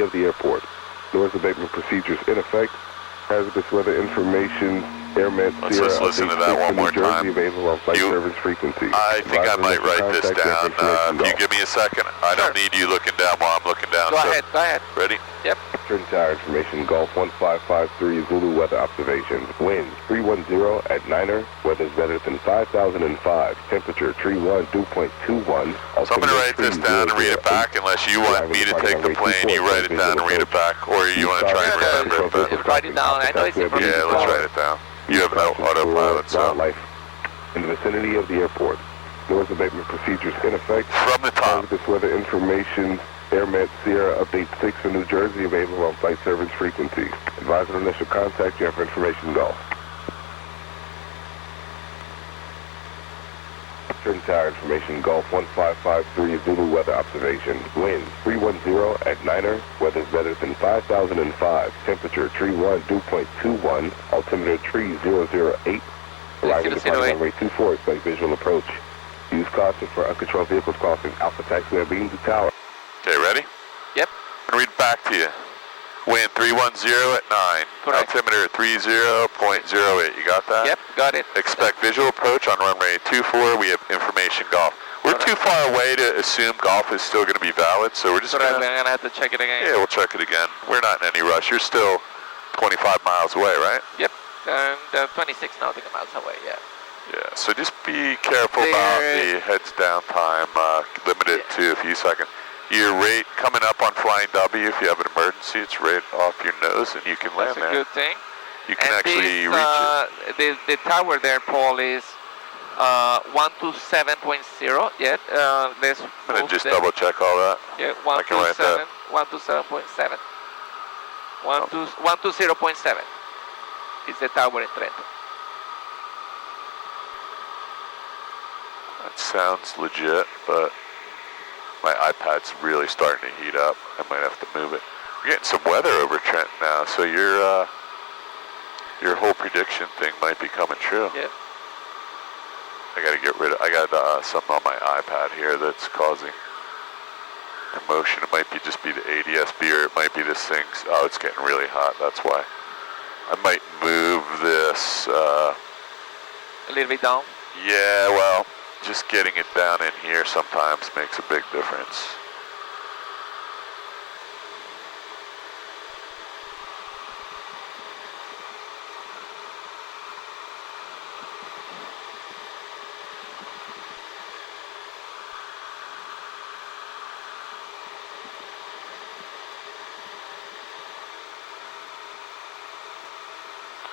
of the airport. Noise abatement procedures in effect. Hazardous weather information. Airman Sierra. Let's listen to that one more time. Available on flight service frequency. I think I might write this down. If you give me a second, I don't need you looking down while I'm looking down. Go ahead. Ready? Yep. Turn tower information, Golf 1553 Zulu weather observations. Winds 310 at Niner. Weather's better than 5,005. Temperature tree 1, dew point 21. So I'm going to write this down and read it back. Unless you want me to take the plane, you write it down and read it back. Or you want to try and remember it. Write it down. I know it's important. Yeah, let's write it down. You have no autopilot, so. Life in the vicinity of the airport. Noise abatement procedures in effect. From the top. Hazardous weather information. Airman Sierra update 6 in New Jersey available on flight service frequency. Advise on initial contact. You have information, Golf. Turn tower information, Golf 1553 Zulu weather observation. Wind 310 at Niner. Weather's better than 5,005. Temperature tree 1, dew point 21. Altimeter tree 008. Arriving at runway 24. Expect visual approach. Use caution for uncontrolled vehicles crossing Alpha taxiway beam to tower. Okay, ready? Yep. I'm going to read back to you. Wind 310 at 9. Correct. Altimeter 30.08. You got that? Yep, got it. Expect visual approach on runway 24. We have information Golf. We're too far away to assume Golf is still going to be valid, so we're just going to... I'm going to have to check it again. Yeah, we'll check it again. We're not in any rush. You're still 25 miles away, right? Yep, and 26 nautical miles away, yeah. Yeah, so just be careful about the heads down time. Limit it to a few seconds. Your rate coming up on Flying W, if you have an emergency, it's right off your nose and you can land there. That's a good thing. You can actually reach it. The tower there, Paul, is 127.0. Yeah, let's I'm going to just double check all that. Yeah, I can write that. 127.7. 120.7 is the tower in Trenton. That sounds legit, but my iPad's really starting to heat up. I might have to move it. We're getting some weather over Trenton now, so your whole prediction thing might be coming true. Yep. I got to get rid of. I got something on my iPad here that's causing commotion. It might be just be the ADS-B, or it might be this thing. Oh, it's getting really hot. That's why. I might move this. A little bit down. Yeah, well. Just getting it down in here sometimes makes a big difference.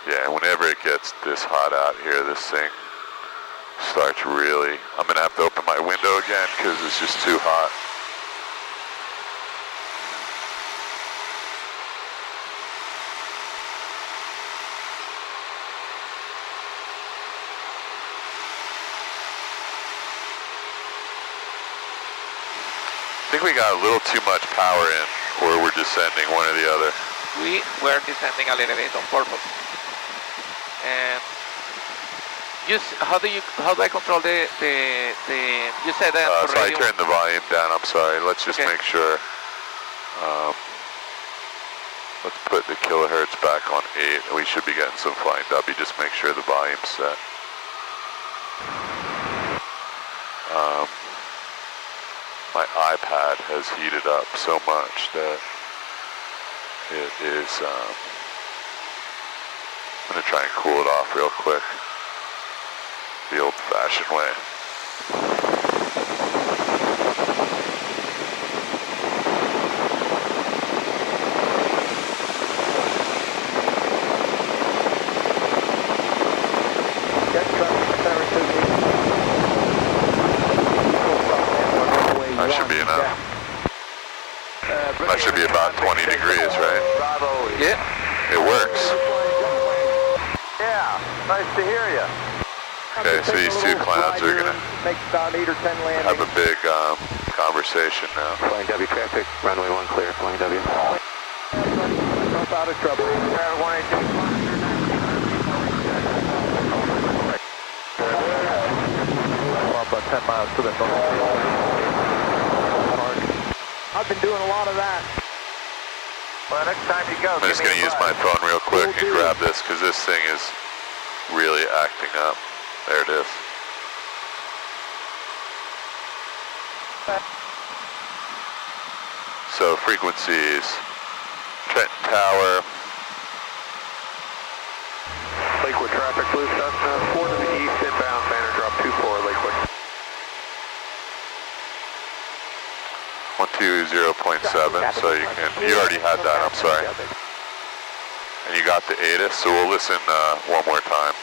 Yeah, whenever it gets this hot out here, this thing starts really, I'm going to have to open my window again because it's just too hot. I think we got a little too much power in, or we're descending, one or the other. We were descending a little bit on purpose. And how do I control the you said that so I turned the volume down, I'm sorry. Let's just make sure. Let's put the kilohertz back on 8. We should be getting some Flying W, just make sure the volume's set. My iPad has heated up so much that it is, I'm going to try and cool it off real quick. The old-fashioned way. That should be enough. That should be about 20 degrees, right? Yeah. It works. Yeah, nice to hear you. Okay, so these two clowns are going to have a big conversation now. Flying W traffic, runway 1 clear, Flying W. Out of trouble. 182. About 10 miles to the north. I've been doing a lot of that. Well, next time you go, I'm just going to use my phone real quick and grab this because this thing is really acting up. There it is. So frequencies, Trenton Tower. Lakewood traffic, blue Cessna, 4 to the east, inbound, banner drop 24, Lakewood. 120.7, so you already had that, I'm sorry. And you got the ATIS, so we'll listen one more time.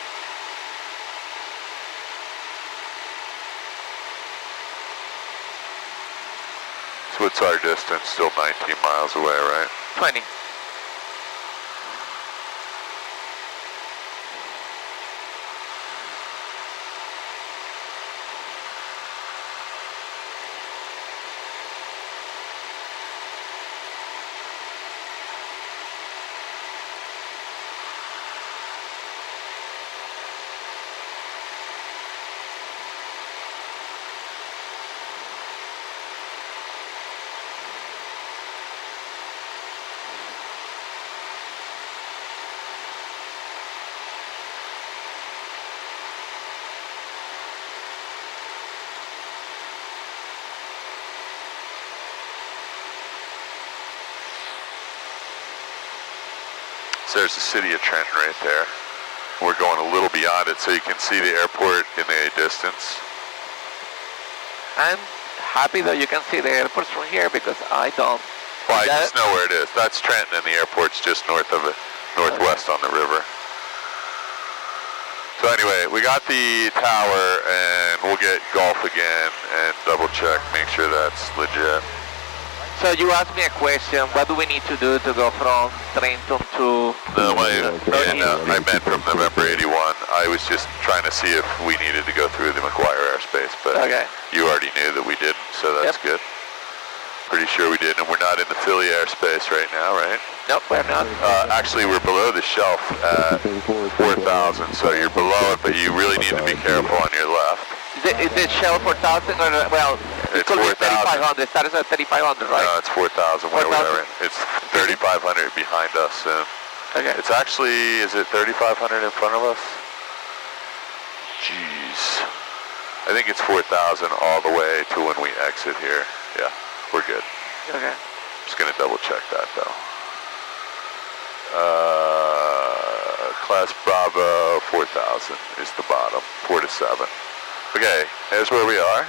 So what's our distance? Still 19 miles away, right? 20. So there's the city of Trenton right there. We're going a little beyond it so you can see the airport in the distance. I'm happy that you can see the airports from here because I don't. Well, I just know where it is. That's Trenton and the airport's just north of it, northwest on the river. So anyway, we got the tower and we'll get Gulf again and double check, make sure that's legit. So you asked me a question, what do we need to do to go from Trenton to... No, I meant from November 81. I was just trying to see if we needed to go through the McGuire airspace, but Okay. you already knew that we didn't, so that's good. Pretty sure we did, and we're not in the Philly airspace right now, right? Nope, we're not. Actually, we're below the shelf at 4,000, so you're below it, but you really need to be careful on your left. Is it Shell 4,000 or, well, It's it could be 4,000. 3,500, status at 3,500, right? No, it's 4,000 where we 4,000? are. It's 3,500 behind us, and Okay. it's actually, is it 3,500 in front of us? Jeez. I think it's 4,000 all the way to when we exit here. Yeah, we're good. Okay. Just gonna double check that though. Class Bravo 4,000 is the bottom, 4 to 7. Okay, here's where we are.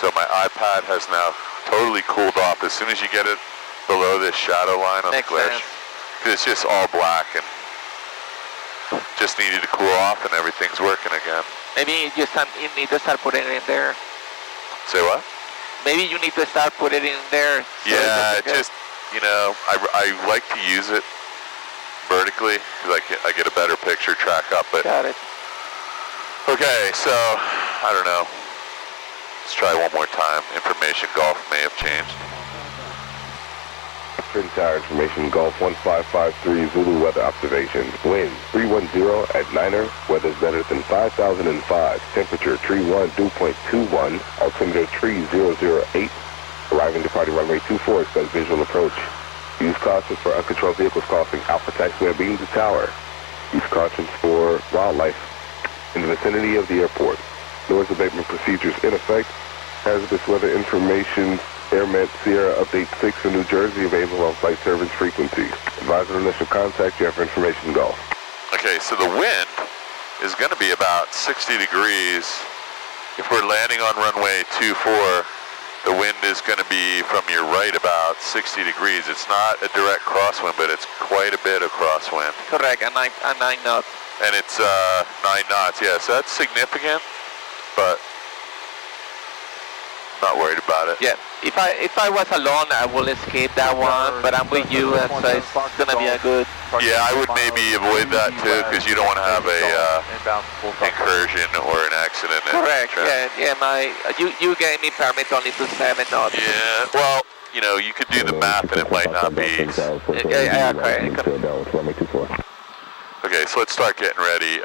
So my iPad has now totally cooled off as soon as you get it below this shadow line on Makes the flash. sense. Because it's just all black and just needed to cool off and everything's working again. Maybe you need to start putting it in there. Say what? Maybe you need to start putting it in there. So Yeah, it's okay. just, you know, I like to use it vertically because I get a better picture, track up, but Got it. okay, so I don't know. Let's try one more time. Information Gulf may have changed. Trenton Tower information, Gulf 1553, Zulu weather observation. Wind 310 at 9er, weather's better than 5,005. Temperature tree 1, dew point 21, altimeter tree 008. Arriving departing runway 24, expect visual approach. Use caution for uncontrolled vehicles crossing Alpha taxiway beam to tower. Use cautions for wildlife in the vicinity of the airport. Noise abatement procedures in effect. Hazardous weather information, AirMet Sierra Update 6 in New Jersey, available on flight service frequency. Advise on initial contact, you have information Gulf. Okay, so the wind is going to be about 60 degrees. If we're landing on runway 24, the wind is going to be from your right about 60 degrees. It's not a direct crosswind, but it's quite a bit of crosswind. Correct, and 9 knots. And it's 9 knots, yes, that's significant, but not worried about it. Yeah, if I was alone, I will escape that one, but I'm with you, and so it's gonna be a good... Yeah, I would maybe avoid that too, because you don't want to have a incursion or an accident. Correct, you gave me permit only to 7 knots. Yeah, well, you know, you could do the math and it might not be. Yeah, correct. Okay, so let's start getting ready.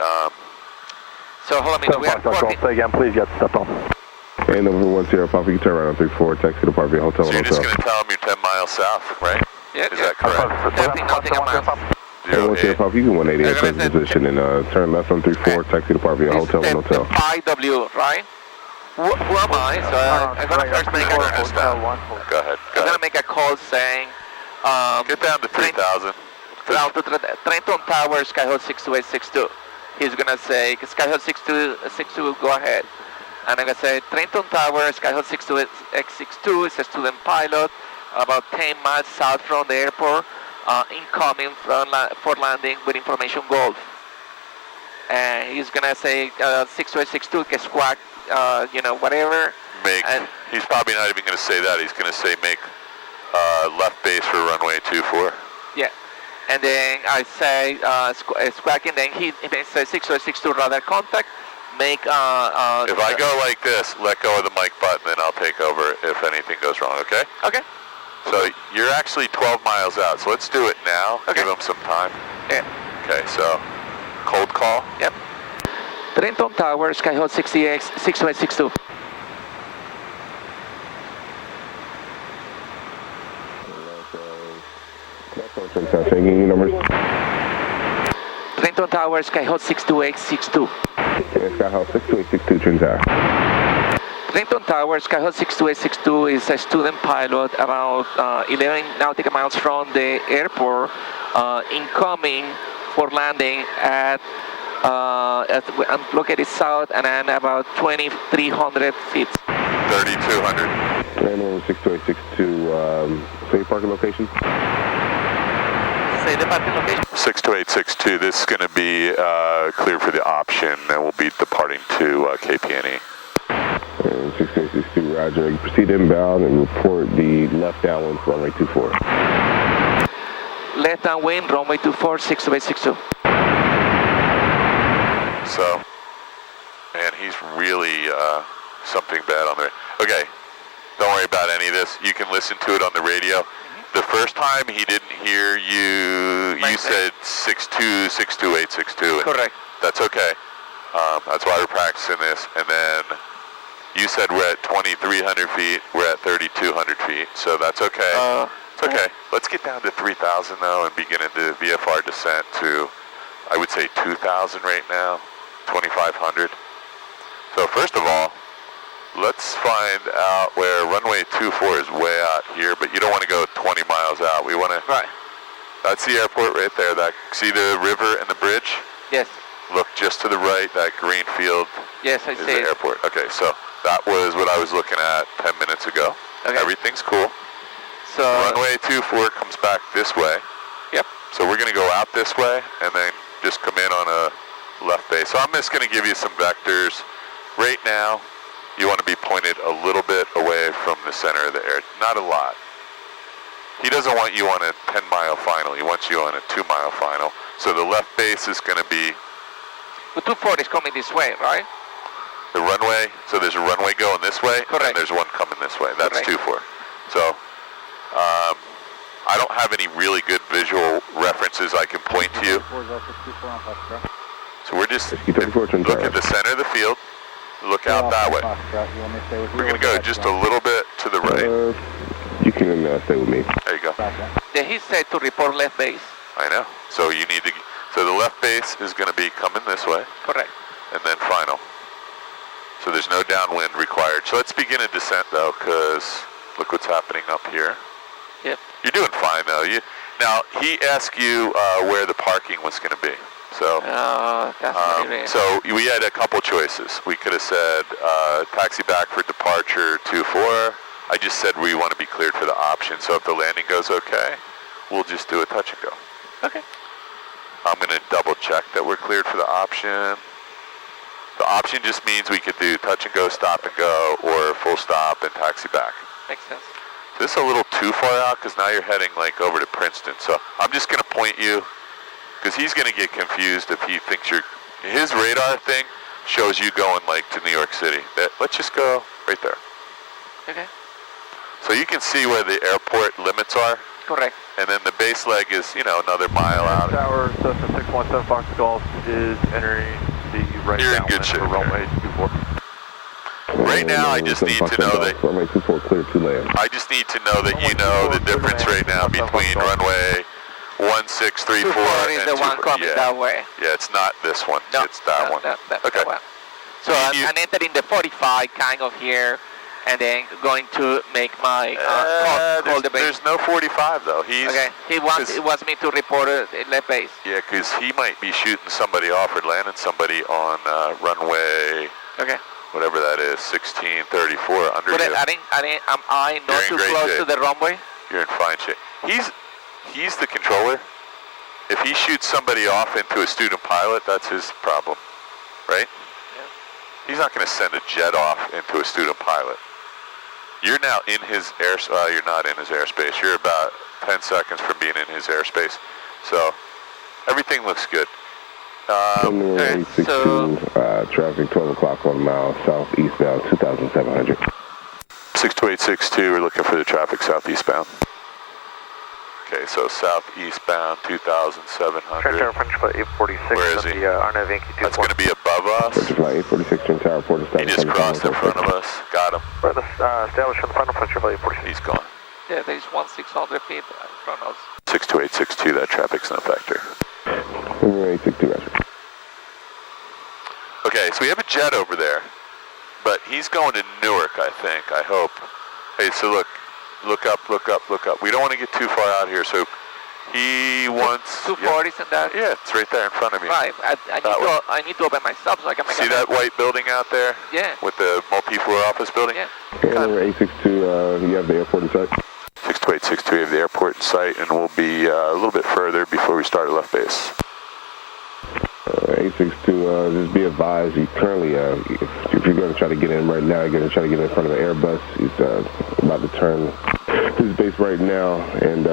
So hold on a minute, we are 40. Say again, please, get step on. And over 1 Sierra Papa, you can turn around on 34, taxi to Parkview Hotel So and you're just Hotel. going to tell him you're 10 miles south, right? Yeah, Is that correct? Nothing a mile. And 1 Sierra Papa, you can 180 at present position and turn left on 34, taxi to Parkview Hotel and Hotel. The 5W, right? Who am I? So I'm going to first make Go ahead. I'm going to make a call saying... Get down to 3,000. Down to Trenton Tower, Skyhawk 62862. He's going to say, Skyhawk 62862, go ahead. And I'm going to say, Trenton Tower, Skyhawk 62862 is a student pilot, about 10 miles south from the airport, incoming for landing with information Golf. And he's going to say 62862, que squawk, whatever. He's probably not even going to say that. He's going to say make left base for runway 24. Yeah. And then I say squawking, then he says 662 radar contact, make... if I go like this, let go of the mic button, then I'll take over if anything goes wrong, okay? Okay. So you're actually 12 miles out, so let's do it now. Okay. Give him some time. Yeah. Okay, so cold call. Yep. Trenton Tower, Skyhawk 62862. Changing your numbers. Trenton Tower, Skyhawk 62862. Skyhawk 62862, Twin Tower. Trenton Tower, Skyhawk 62862 is a student pilot around 11 nautical miles from the airport, incoming for landing at I'm located south and I'm about 2,300 feet. 3,200. And over 62862, say your parking location. Say the parking location. 62862, this is going to be cleared for the option, and we'll be departing to KPNE. And 62862, roger. You proceed inbound and report the left downwind for runway 24. Left downwind, runway 24, 62862. So, man, he's really something bad on there. Okay, don't worry about any of this. You can listen to it on the radio. The first time he didn't hear you, you said 62, 62862. Correct. That's okay. That's why we're practicing this. And then you said we're at 2,300 feet. We're at 3,200 feet. So that's okay. It's okay. Let's get down to 3,000 though and begin the VFR descent to, I would say 2,000 right now, 2,500. So first of all, let's find out where runway 24 is way out here, but you don't want to go 20 miles out. We want to... Right. That's the airport right there. See the river and the bridge? Yes. Look just to the right, that green field yes, I is see the it. airport. Okay, so that was what I was looking at 10 minutes ago. Okay. Everything's cool. So... Runway 24 comes back this way. Yep. So we're going to go out this way and then just come in on a left base. So I'm just going to give you some vectors. Right now, you want to be pointed a little bit away from the center of the air. Not a lot. He doesn't want you on a 10-mile final. He wants you on a 2-mile final. So the left base is going to be... The 24 is coming this way, right? The runway. So there's a runway going this way. Correct. And there's one coming this way. That's Correct. 24. So I don't have any really good visual references I can point to you. So we're just... Look at the center of the field. Look out that way. We're going to go just a little bit to the right. You can stay with me. There you go. Then he said to report left base. I know. So you need to... So the left base is going to be coming this way. Correct. And then final. So there's no downwind required. So let's begin a descent though, because look what's happening up here. Yep. You're doing fine though. Now, he asked you where the parking was going to be. So, so we had a couple choices. We could have said taxi back for departure 24. I just said we want to be cleared for the option. So if the landing goes okay, we'll just do a touch and go. Okay. I'm going to double check that we're cleared for the option. The option just means we could do touch and go, stop and go, or full stop and taxi back. Makes sense. This is a little too far out because now you're heading like over to Princeton. So I'm just going to point you because he's going to get confused if he thinks his radar thing shows you going like to New York City. Let's just go right there. Okay. So you can see where the airport limits are. Correct. And then the base leg is, another mile out. Tower, Cessna 617 Fox Golf is entering the right You're in good shape. for runway 24. Right now, I just need to know that. Runway 24 clear to land. I just need to know that you know the difference right now between runway 1634 240 is and the one coming that way. Yeah, it's not this one. No, it's that one. Okay. That one. So I'm entering the 45 kind of here, and then going to make my call the base. There's no 45 though. Okay. He wants me to report in left base. Yeah, because he might be shooting somebody off or landing somebody on runway. Okay. Whatever that is, 1634 under But you. am I not too close to the runway? You're in fine shape. He's the controller. If he shoots somebody off into a student pilot, that's his problem, right? Yeah. He's not going to send a jet off into a student pilot. You're now in his you're not in his airspace. You're about 10 seconds from being in his airspace. So everything looks good. Okay, so traffic 12 o'clock on the mile, southeastbound 2,700. 62862, we're looking for the traffic southeastbound. Okay, so southeastbound 2,700. Trent French flight 846. Where is he? That's going to be above us. French flight 846, Twin Tower, port of He just crossed in front of us. Got him. Established on the final French flight 846. He's gone. Yeah, there's 1,600 feet in front of us. 62862, that traffic's no factor. 862, Roger. Okay, so we have a jet over there, but he's going to Newark, I think, I hope. Hey, so look up. We don't want to get too far out here, so he wants... 240s and that? Yeah, it's right there in front of me. Right, I need to open my sub so I can make See that white building out there? Yeah. With the multi-floor office building? Yeah. Number 862, you have the airport in sight? 62862, we have the airport in sight, and we'll be a little bit further before we start at left base. 862, just be advised, you currently, if you're going to try to get in right now, you're going to try to get in front of the Airbus. He's about to turn his base right now, and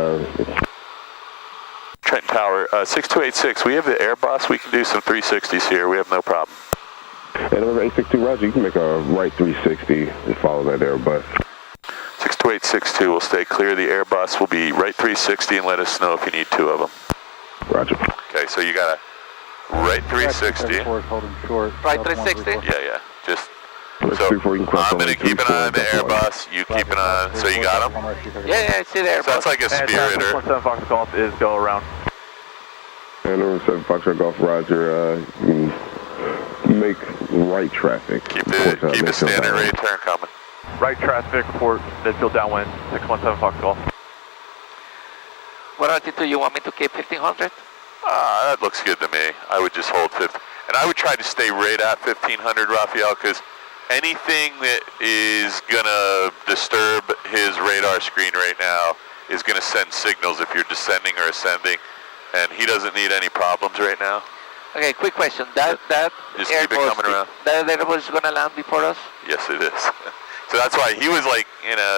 Trenton Tower, 6286, we have the Airbus. We can do some 360s here. We have no problem. And number 862, Roger, you can make a right 360 and follow that Airbus. 62862 will stay clear. The Airbus will be right 360 and let us know if you need two of them. Roger. Okay, so you got a right 360. Right 360? Yeah. Just so I'm going to keep an eye on the Airbus. You keep an eye on. So you got them? Yeah, I see the Airbus. So that's like a Spiritor. 17 Fox Golf is go around. And number 7 Foxtrot Golf, Roger. You can make right traffic. Keep the standard rate turn coming. Right traffic, report midfield downwind, 617 Fox Golf. What altitude you want me to keep, 1500? That looks good to me. I would just hold 50. And I would try to stay right at 1500, Rafael, because anything that is going to disturb his radar screen right now is going to send signals if you're descending or ascending, and he doesn't need any problems right now. Okay, quick question. That just keep it coming around. That Airbus is going to land before us? Yes, it is. So that's why he was like,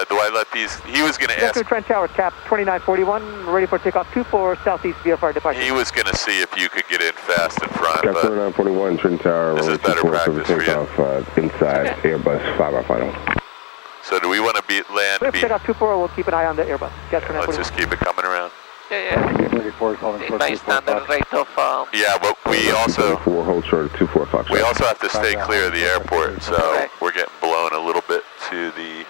do I let these, he was going to ask. Trent Tower, cap 2941, ready for takeoff 24, southeast VFR departure. He was going to see if you could get in fast in front. Cap 2941, Trent Tower. This is better practice for you. Inside Airbus 5 out final. So do we want to land? If takeoff 24, we'll keep an eye on the Airbus. Let's just keep it coming around. Yeah. Nice standard rate of... Yeah, but we also... 4 hold short of 24 Fox. We also have to stay clear of the airport, so we're getting blown a little bit to the...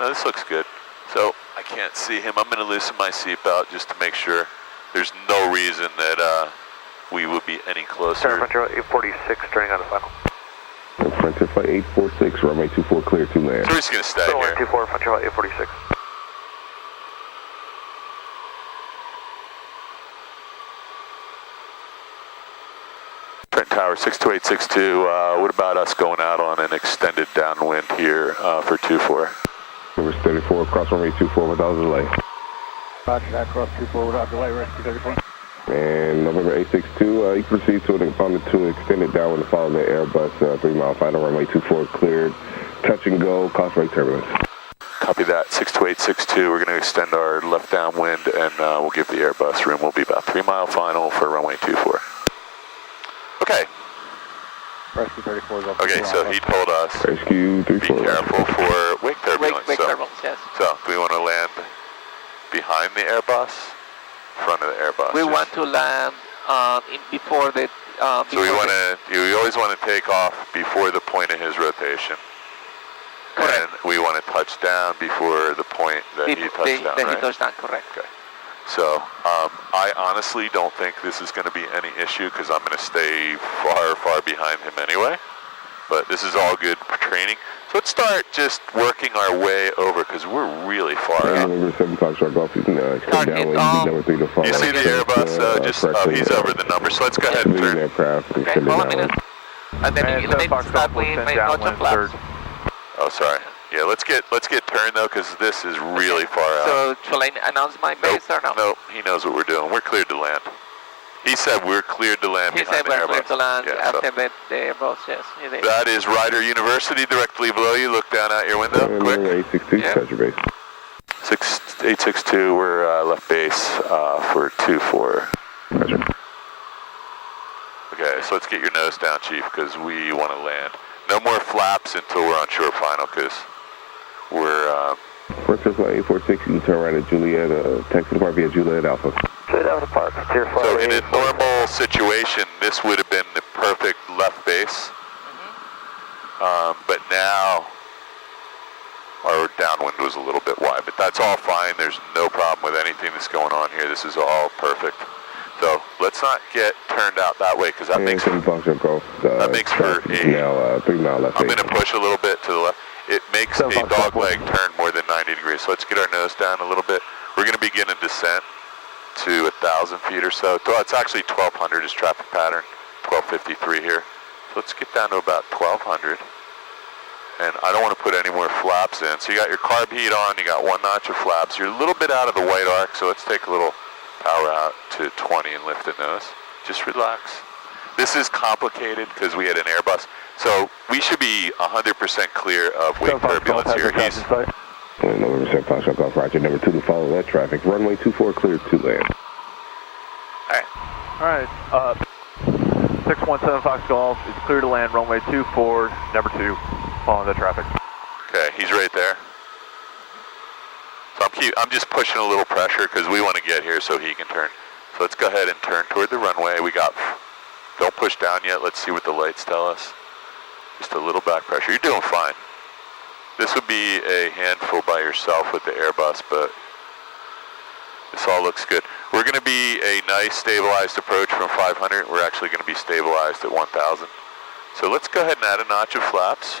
no, this looks good. So I can't see him. I'm going to loosen my seatbelt just to make sure there's no reason that we would be any closer. Frontier 846, turning on the final. Frontier flight 846, runway 24 clear to land. So we're just going to stay here. 24, Frontier 846. Trenton Tower 62862, what about us going out on an extended downwind here for 24? Number 34, cross runway 24 without delay. Roger that, cross 24 without delay, rescue 34. And November 862, you can proceed to an extended downwind to follow the Airbus 3 mile final, runway 24 cleared, touch and go, cross right turbulence. Copy that, 62862, we're going to extend our left downwind and we'll give the Airbus room. We'll be about 3 mile final for runway 24. Okay. Rescue 34 is up. Okay, so he told us Rescue 34. Be careful for wake turbulence. Wake turbulence, yes. So, do we want to land behind the Airbus? Front of the Airbus? We want to land before the... so we always want to take off before the point of his rotation. Correct. And we want to touch down before the point that he touched down, right? He touched down, correct. Okay. So I honestly don't think this is going to be any issue because I'm going to stay far, far behind him anyway. But this is all good for training. So let's start just working our way over because we're really far out. November 7 Foxtrot Golf, you can extend downwind, number 3 to follow. You see the Airbus? He's over the number. So let's go ahead and turn. Aircraft, Okay, hold on a minute. And then you need to start with my notch of flaps. Oh, sorry. Yeah, let's get turned though because this is really far out. So shall I announce my base or no? Nope, he knows what we're doing. We're cleared to land. He said we're cleared to land He behind said the we're Airbus. cleared to land Yeah, after the Airbus, yes. He did. That is Ryder University directly below you. Look down out your window, quick. 862, Yeah. touch your base. 862, we're left base for 24. Roger. Okay, so let's get your nose down, Chief, because we want to land. No more flaps until we're on short final, because we're... First Circle 846, you can turn right at Juliet, taxi depart via Juliet Alpha. Juliet Park, tier 5. So in a normal situation, this would have been the perfect left base. But now our downwind was a little bit wide, but that's all fine. There's no problem with anything that's going on here. This is all perfect. So let's not get turned out that way because that makes for a 3 mile left. I'm going to push a little bit to the left. It makes a dog leg turn more than 90 degrees. So let's get our nose down a little bit. We're going to begin a descent to 1,000 feet or so. It's actually 1,200 is traffic pattern, 1,253 here. So let's get down to about 1,200. And I don't want to put any more flaps in. So you got your carb heat on, you got 1 notch of flaps. You're a little bit out of the white arc, so let's take a little power out to 20 and lift the nose. Just relax. This is complicated because we had an Airbus. So we should be 100% clear of wing turbulence here. November 7 Foxtrot Golf, Roger. Number 2 to follow that traffic. Runway 24 cleared to land. All right. 617 Fox Golf is clear to land. Runway 24, number 2, following the traffic. Okay, he's right there. So I'm just pushing a little pressure because we want to get here so he can turn. So let's go ahead and turn toward the runway. Don't push down yet. Let's see what the lights tell us. Just a little back pressure. You're doing fine. This would be a handful by yourself with the Airbus, but this all looks good. We're going to be a nice stabilized approach from 500. We're actually going to be stabilized at 1,000. So let's go ahead and add a notch of flaps.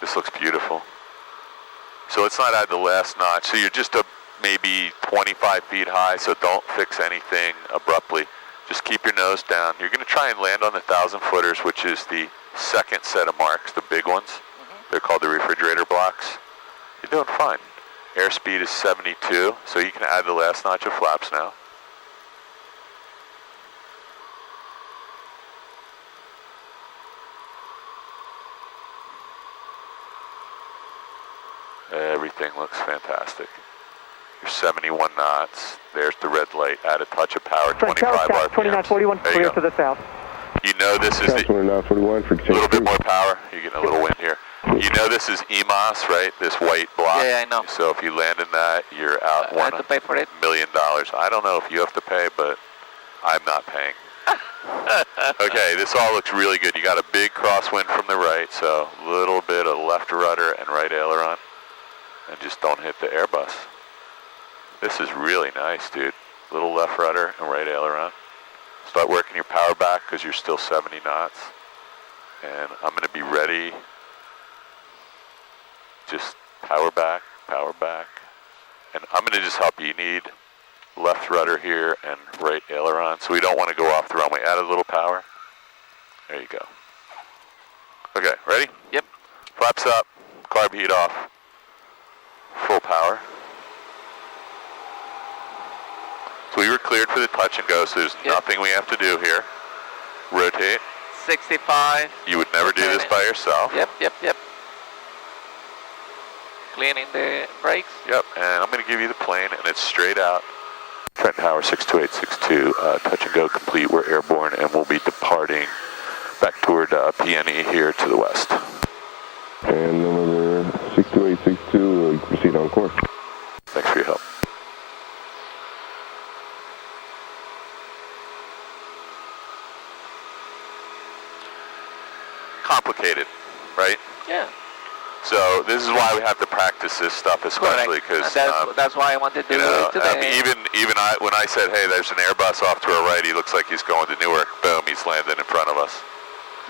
This looks beautiful. So let's not add the last notch. So you're just maybe 25 feet high, so don't fix anything abruptly. Just keep your nose down. You're going to try and land on the 1,000-footers, which is the second set of marks, the big ones. They're called the refrigerator blocks. You're doing fine. Airspeed is 72, so you can add the last notch of flaps now. Everything looks fantastic. You're 71 knots. There's the red light. Add a touch of power. 25 RPM. 2941 clear to the south. You know this is the 2941 for a little bit more power. You're getting a little wind here. You know this is EMOS, right? This white block. Yeah, I know. So if you land in that, you're out I have to pay for it. $1 million. I don't know if you have to pay, but I'm not paying. Okay, this all looks really good. You got a big crosswind from the right, so a little bit of left rudder and right aileron. And just don't hit the Airbus. This is really nice, dude. Little left rudder and right aileron. Start working your power back because you're still 70 knots. And I'm going to be ready. Just power back. And I'm going to just help you. You need left rudder here and right aileron. So we don't want to go off the runway. Add a little power. There you go. Okay, ready? Yep. Flaps up. Carb heat off. Full power. So we were cleared for the touch and go, so there's nothing we have to do here. Rotate. 65. You would never do this by yourself. Yep. Cleaning the brakes. Yep, and I'm going to give you the plane, and it's straight out. Trenton Tower 62862, touch and go complete. We're airborne, and we'll be departing back toward PNE here to the west. And November 62862, proceed on course. Thanks for your help. Complicated, right? Yeah. So this is why we have to practice this stuff, especially because that's why I wanted to do it today. Even when I said, hey, there's an Airbus off to our right, he looks like he's going to Newark. Boom, he's landed in front of us.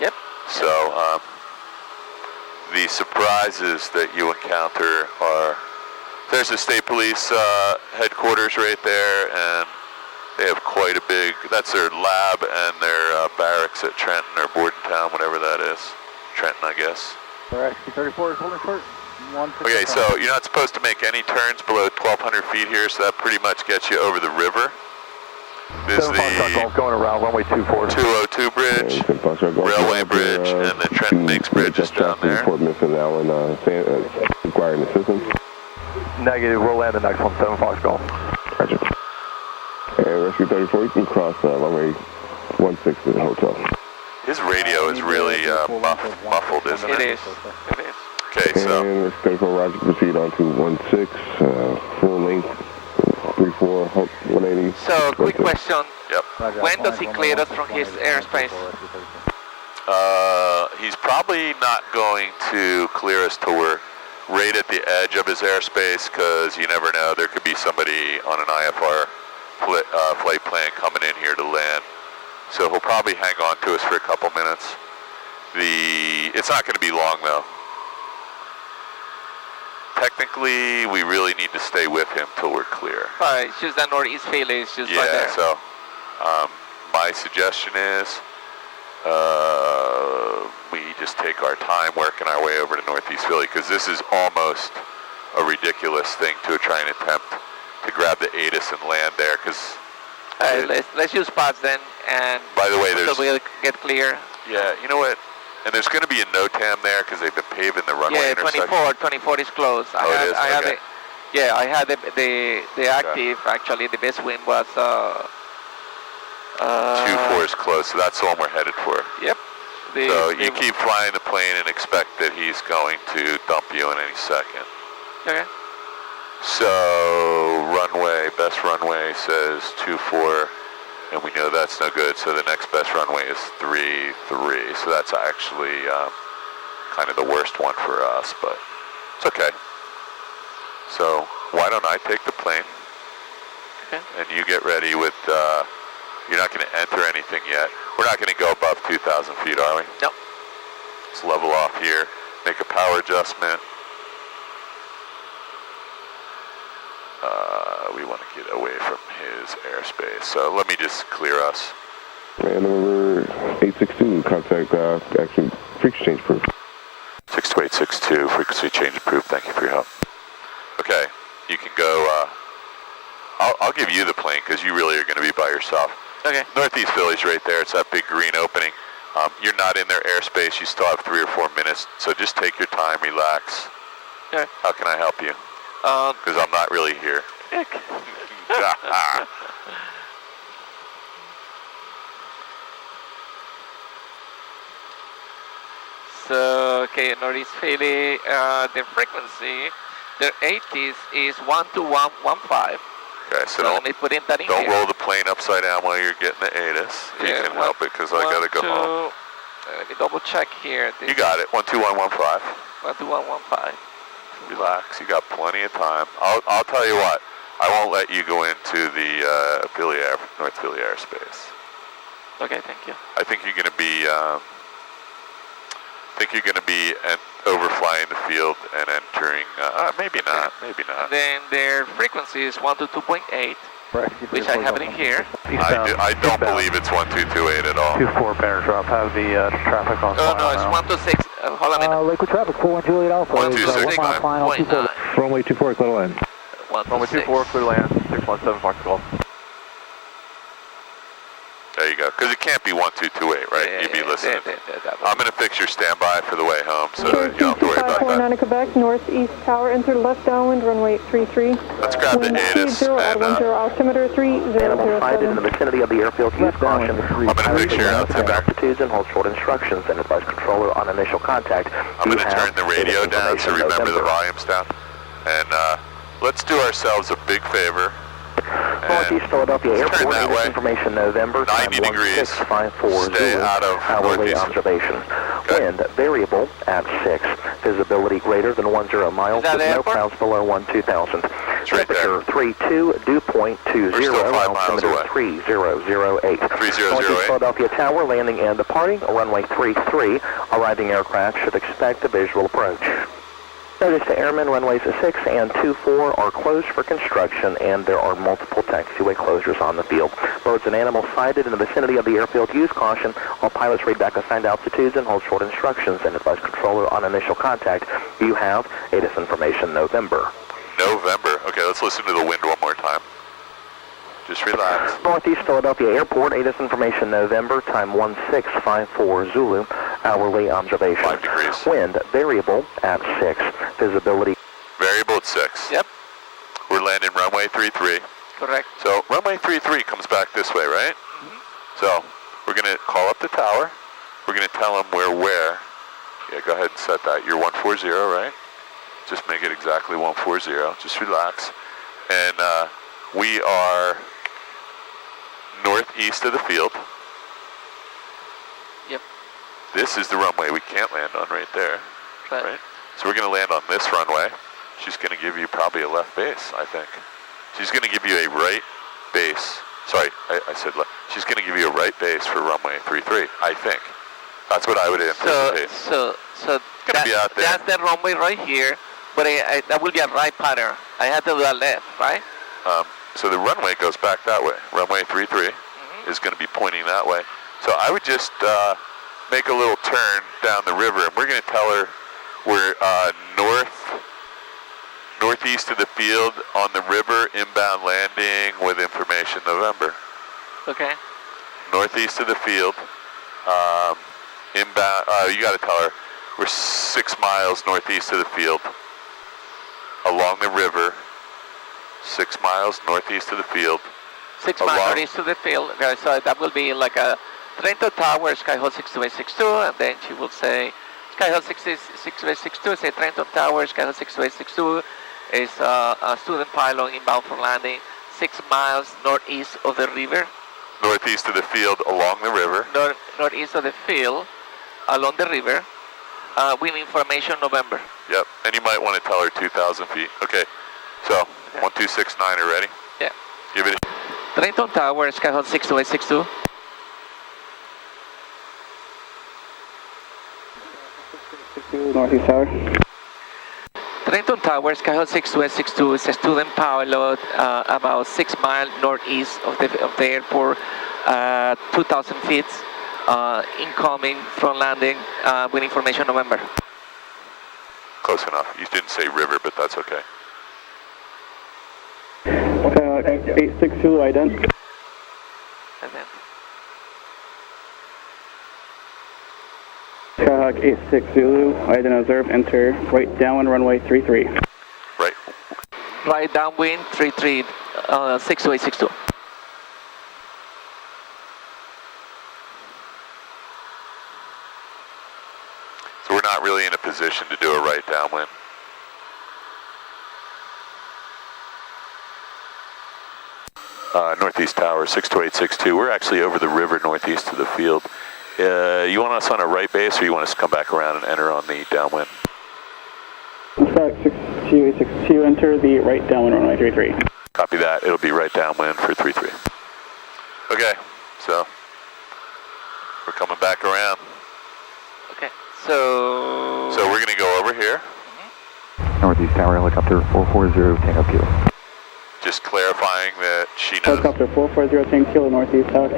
Yep. So the surprises that you encounter are, there's the state police headquarters right there, and they have quite a big, that's their lab and their barracks at Trenton or Bordentown, whatever that is. Trenton, I guess. Rescue 34 is holding short. Okay, so you're not supposed to make any turns below 1,200 feet here, so that pretty much gets you over the river. This is the going around runway 24. 202 bridge, railway bridge, and the Trenton Lakes Bridge is down there. Port Missing Allen, requiring assistance. Negative, we'll land the next one, 7 Fox Golf. Roger. And Rescue 34, you can cross runway 16 to the hotel. His radio is really muffled, isn't it? It is. Okay, so. And Rescue 34, Roger, proceed on to 16, full length, 34, 180. So, quick question. Yep. When does he clear us from his airspace? He's probably not going to clear us till we're right at the edge of his airspace, because you never know, there could be somebody on an IFR flight plan coming in here to land. So he'll probably hang on to us for a couple minutes. It's not going to be long though. Technically, we really need to stay with him till we're clear. Right, it's just that northeast Philly, it's just right there. So my suggestion is we just take our time working our way over to northeast Philly, because this is almost a ridiculous thing to try and attempt to grab the ATIS and land there, because let's use spots then, and by the way, so we'll get clear. Yeah, you know what? And there's going to be a NOTAM there because they've been paving the runway intersection. 24 is closed. I had the active, actually, the best wind was 24 is close, so that's the one we're headed for. Yep. So you keep flying the plane and expect that he's going to dump you in any second. Okay. So best runway says 24, and we know that's no good, so the next best runway is 33. So that's actually kind of the worst one for us, but it's okay. So why don't I take the plane, and you get ready with, you're not going to enter anything yet. We're not going to go above 2,000 feet, are we? No. Let's level off here, make a power adjustment. We want to get away from his airspace, so let me just clear us. And number 862, contact action frequency change approved. 62862, frequency change approved, thank you for your help. Okay, you can go, I'll give you the plane because you really are going to be by yourself. Okay. Northeast Philly's right there, it's that big green opening. You're not in their airspace, you still have 3 or 4 minutes, so just take your time, relax. Okay. How can I help you? Because I'm not really here. So, okay, Northeast Philly, the frequency, their 80s is 12115. Okay, so let me put in that in don't here. roll the plane upside down while you're getting the ATIS. You can help it because I got to go home. Let me double check here. You got it, 12115. 12115. Relax, you got plenty of time. I'll tell you what, I won't let you go into the North Philly airspace. Okay, thank you. I think you're going to be, overflying the field and entering, maybe not. Then their frequency is 122.8, which I have it in here. I don't believe it's 1228 at all. 24 banner drop, have the traffic on file. No, it's 126. Hold on a minute. Lakewood traffic, 41 Juliet Alpha. 126.9. Runway 24, clear to land. Runway 24, clear to land, 617 Fox Golf. There you go, because it can't be 1228, right? Yeah, You'd be listening. Yeah, I'm going to fix your standby for the way home, so you don't have to worry about that. Quebec, northeast tower, enter left downwind, runway 33. Let's grab the ATIS and altimeter 3007. Animal sighted in the vicinity of the airfield, use caution. I'm going to fix your altimeter. Altitudes and hold short instructions, and advise controller on initial contact. I'm going to turn the radio down, so remember the volume's down. And let's do ourselves a big favor. Northeast Philadelphia turn Airport, that way. information November, 90 time degrees. 1654 Stay Zulu, out of hourly northeast. observation. Okay. Wind variable at 6, visibility greater than 10 miles Is that with no airport? clouds below 12,000. It's right there. Temperature 32, dew point We're still 20, 5 miles altimeter away. 3008. 3008. Northeast Philadelphia Tower, landing and departing, runway 33. Arriving aircraft should expect a visual approach. Notice the airmen runways 6 and 24 are closed for construction, and there are multiple taxiway closures on the field. Birds and animals sighted in the vicinity of the airfield use caution. All pilots read back assigned altitudes and hold short instructions and advise controller on initial contact. You have ATIS information November. November. Okay, let's listen to the wind one more time. Just relax. Northeast Philadelphia Airport, ATIS information November, time 1654 Zulu, hourly observation. 5 degrees. Wind variable at 6, visibility. Variable at 6. Yep, We're landing runway 33. correct. So runway 33 comes back this way, right? So we're going to call up the tower. We're going to tell them we're where. Yeah, go ahead and set that. You're 140, right? Just make it exactly 140. Just relax. And we are northeast of the field. Yep. This is the runway we can't land on right there. Right? So we're going to land on this runway. She's going to give you probably a left base, I think. She's going to give you a right base. Sorry, I said left. She's going to give you a right base for runway 33, I think. That's what I would anticipate. So Gonna be out there. that's the runway right here, but that will be a right pattern. I have to do a left, right? So the runway goes back that way. Runway 33 is going to be pointing that way. So I would just make a little turn down the river, and we're going to tell her we're northeast of the field on the river, inbound landing with information November. Okay. Northeast of the field, inbound, you got to tell her we're 6 miles northeast of the field along the river, 6 miles northeast of the field. 6 miles northeast to the field. Okay, so that will be like a Trento Tower, Skyhawk 62862, and then she will say Skyhawk 62862, say Trenton Tower, Skyhawk 62862 is a student pilot inbound for landing 6 miles northeast of the river. Northeast of the field along the river. Northeast of the field along the river with information November. Yep, and you might want to tell her 2,000 feet. Okay, so 1269, are ready? Yeah. Give it. Trenton Tower, Skyhawk 62862. Northeast Tower. Trenton Tower, Skyhawk 62862 is a student pilot about 6 miles northeast of the airport, 2,000 feet, incoming from landing with information November. Close enough. You didn't say river, but that's okay. Okay, 862 ident. And then Skyhawk 86 Zulu, ident observe, enter right downwind runway 33. Right. right downwind 33 62862. So we're not really in a position to do a right downwind. Northeast Tower, 62862. We're actually over the river northeast of the field. You want us on a right base, or you want us to come back around and enter on the downwind? Skyhawk 62862, enter the right downwind runway 33. Copy that. It'll be right downwind for 33. Okay, so we're coming back around. Okay, so So we're going to go over here. Northeast Tower, helicopter 440, Tango Kilo. Just clarifying that she knows. Helicopter 440, Tango Kilo, Northeast Tower.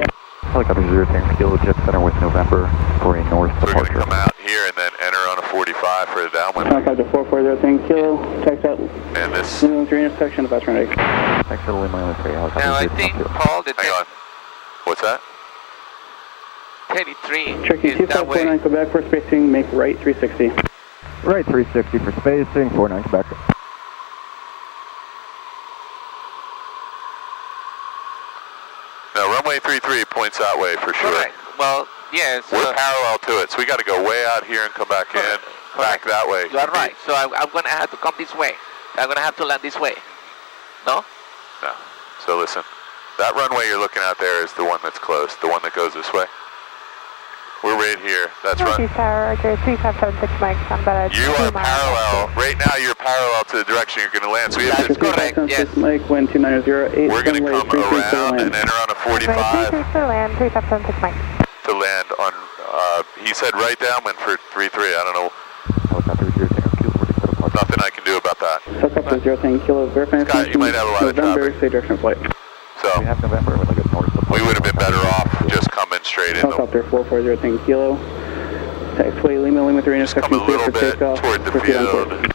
Helicopter 0 Tango Kilo, jet center with November for a north So we're going to departure. come out here and then enter on a 45 for the downwind. Helicopter 440, Tango Kilo, text out. And this, Minimum 3 intersection, about runway. Thanks for the minus 3, helicopter now I 0 think Tango Kilo. Paul, the hang on. What's that? 33 Tricky is that way. 2549 Quebec for spacing, make right 360. Right 360 for spacing, 49 Quebec. No, runway 33 points that way for sure. Correct. Well, yes. We're parallel to it, so we got to go way out here and come back in, back that way. You are right. So I'm going to have to come this way. I'm gonna have to land this way. No? No. So listen, that runway you're looking at there is the one that's close, the one that goes this way. We're right here. That's right. Northeast Tower, okay, 3576 Mike. I'm about You are parallel. Right now you're parallel to the direction you're going to land. So we have to, correct, yes. Mike, wind 2908. we're going to come around and enter on a 45 for land, 3576 Mike. to land on, he said right downwind for 33. I don't know. Nothing I can do about that. Helicopter 010 Kilo, verifying Scott, you might have a lot of November, traffic. say direction of flight. So We have November, like a north of we would have been better off just coming straight in. Helicopter 44010 Kilo. Taxiway Lima 3 Just come intersection a little for bit takeoff. toward the Proceed on field. course.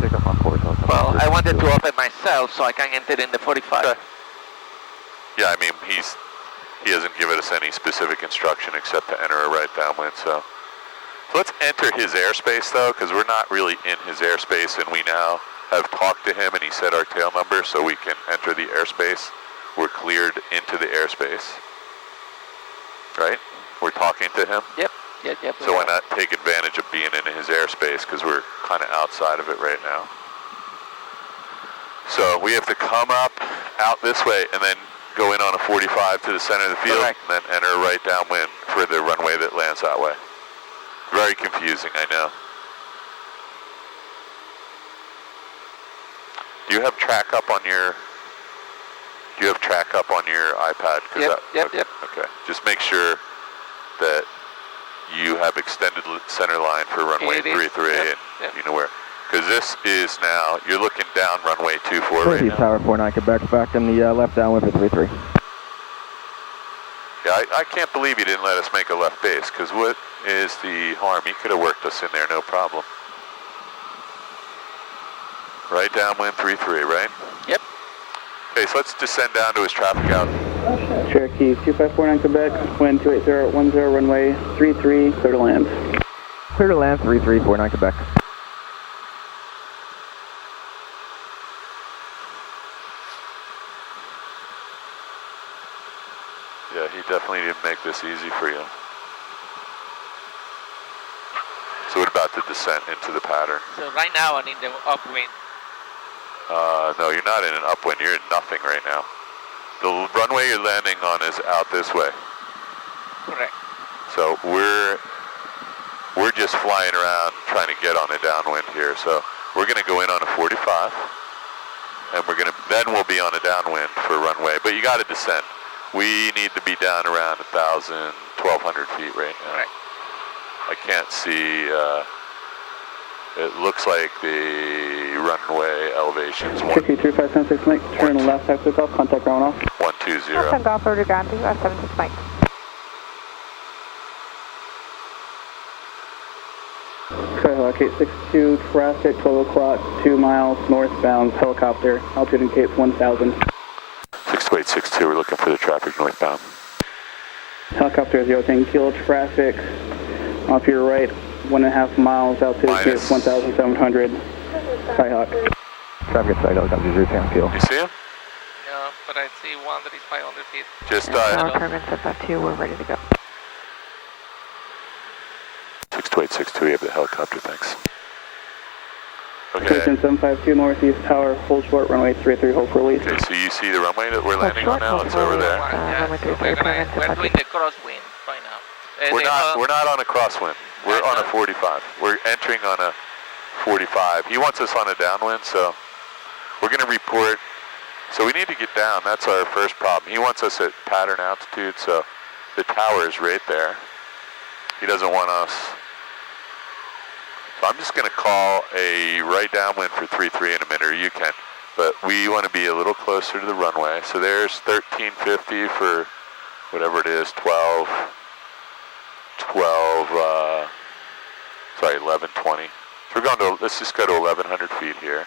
take up on course. Well, I wanted to open myself so I can enter in the 45. Okay. Yeah, I mean, he hasn't given us any specific instruction except to enter a right downwind, so let's enter his airspace though, because we're not really in his airspace, and we now have talked to him and he said our tail number so we can enter the airspace. We're cleared into the airspace, right? We're talking to him. Yep. So why not take advantage of being in his airspace, because we're kind of outside of it right now. So we have to come up out this way and then go in on a 45 to the center of the field. Correct. And then enter right downwind for the runway that lands that way. Very confusing, I know. Do you have track up on your iPad? Yep. Okay, just make sure that you have extended center line for runway 33 and you know where. Because this is now, you're looking down runway 24 right now. Tower 49 Quebec, back in the left downwind for 33. Yeah, I can't believe he didn't let us make a left base, because what is the harm? He could have worked us in there, no problem. Right downwind 33, right? Yep. Okay, so let's descend down to his traffic out. Cherokee 2549 Quebec, wind 28010, runway 33, clear to land. Clear to land, 3349 Quebec. Yeah, he definitely didn't make this easy for you. So what about the descent into the pattern? So right now I'm in the upwind. No, you're not in an upwind. You're in nothing right now. The runway you're landing on is out this way. Correct. So we're just flying around trying to get on a downwind here. So we're going to go in on a 45, and then we'll be on a downwind for runway. But you got to descend. We need to be down around 1,000, 1,200 feet right now. Right. I can't see. It looks like the runway elevation's Cherokee 3576 Mike, turn left exit off, contact ground off. 120. Awesome, Golf Road ground 76 Mike. Skyhawk 862, traffic 12 o'clock, 2 miles northbound, helicopter, altitude in Cape 1000. 62862, we're looking for the traffic northbound. Helicopter 010 Kilo, traffic off your right, 1.5 miles, altitude Cape 1700, Skyhawk. Traffic side, helicopter 010 Kilo. You see him? Yeah, but I see one that is 500 feet. Just Tower permits at that 2, we're ready to go. 62862, you have the helicopter, thanks. Okay. Station 752 Northeast Tower, hold short, runway 33, hold for release. Okay, so you see the runway that we're landing on now? It's over there. Yeah, so we're doing the crosswind right now. We're not on a crosswind. We're on a 45. We're entering on a 45. He wants us on a downwind, so we're going to report. So we need to get down. That's our first problem. He wants us at pattern altitude, so the tower is right there. He doesn't want us. So I'm just going to call a right downwind for 33 in a minute, or you can. But we want to be a little closer to the runway. So there's 1350 for whatever it is, 1120. So we're going to, let's just go to 1100 feet here.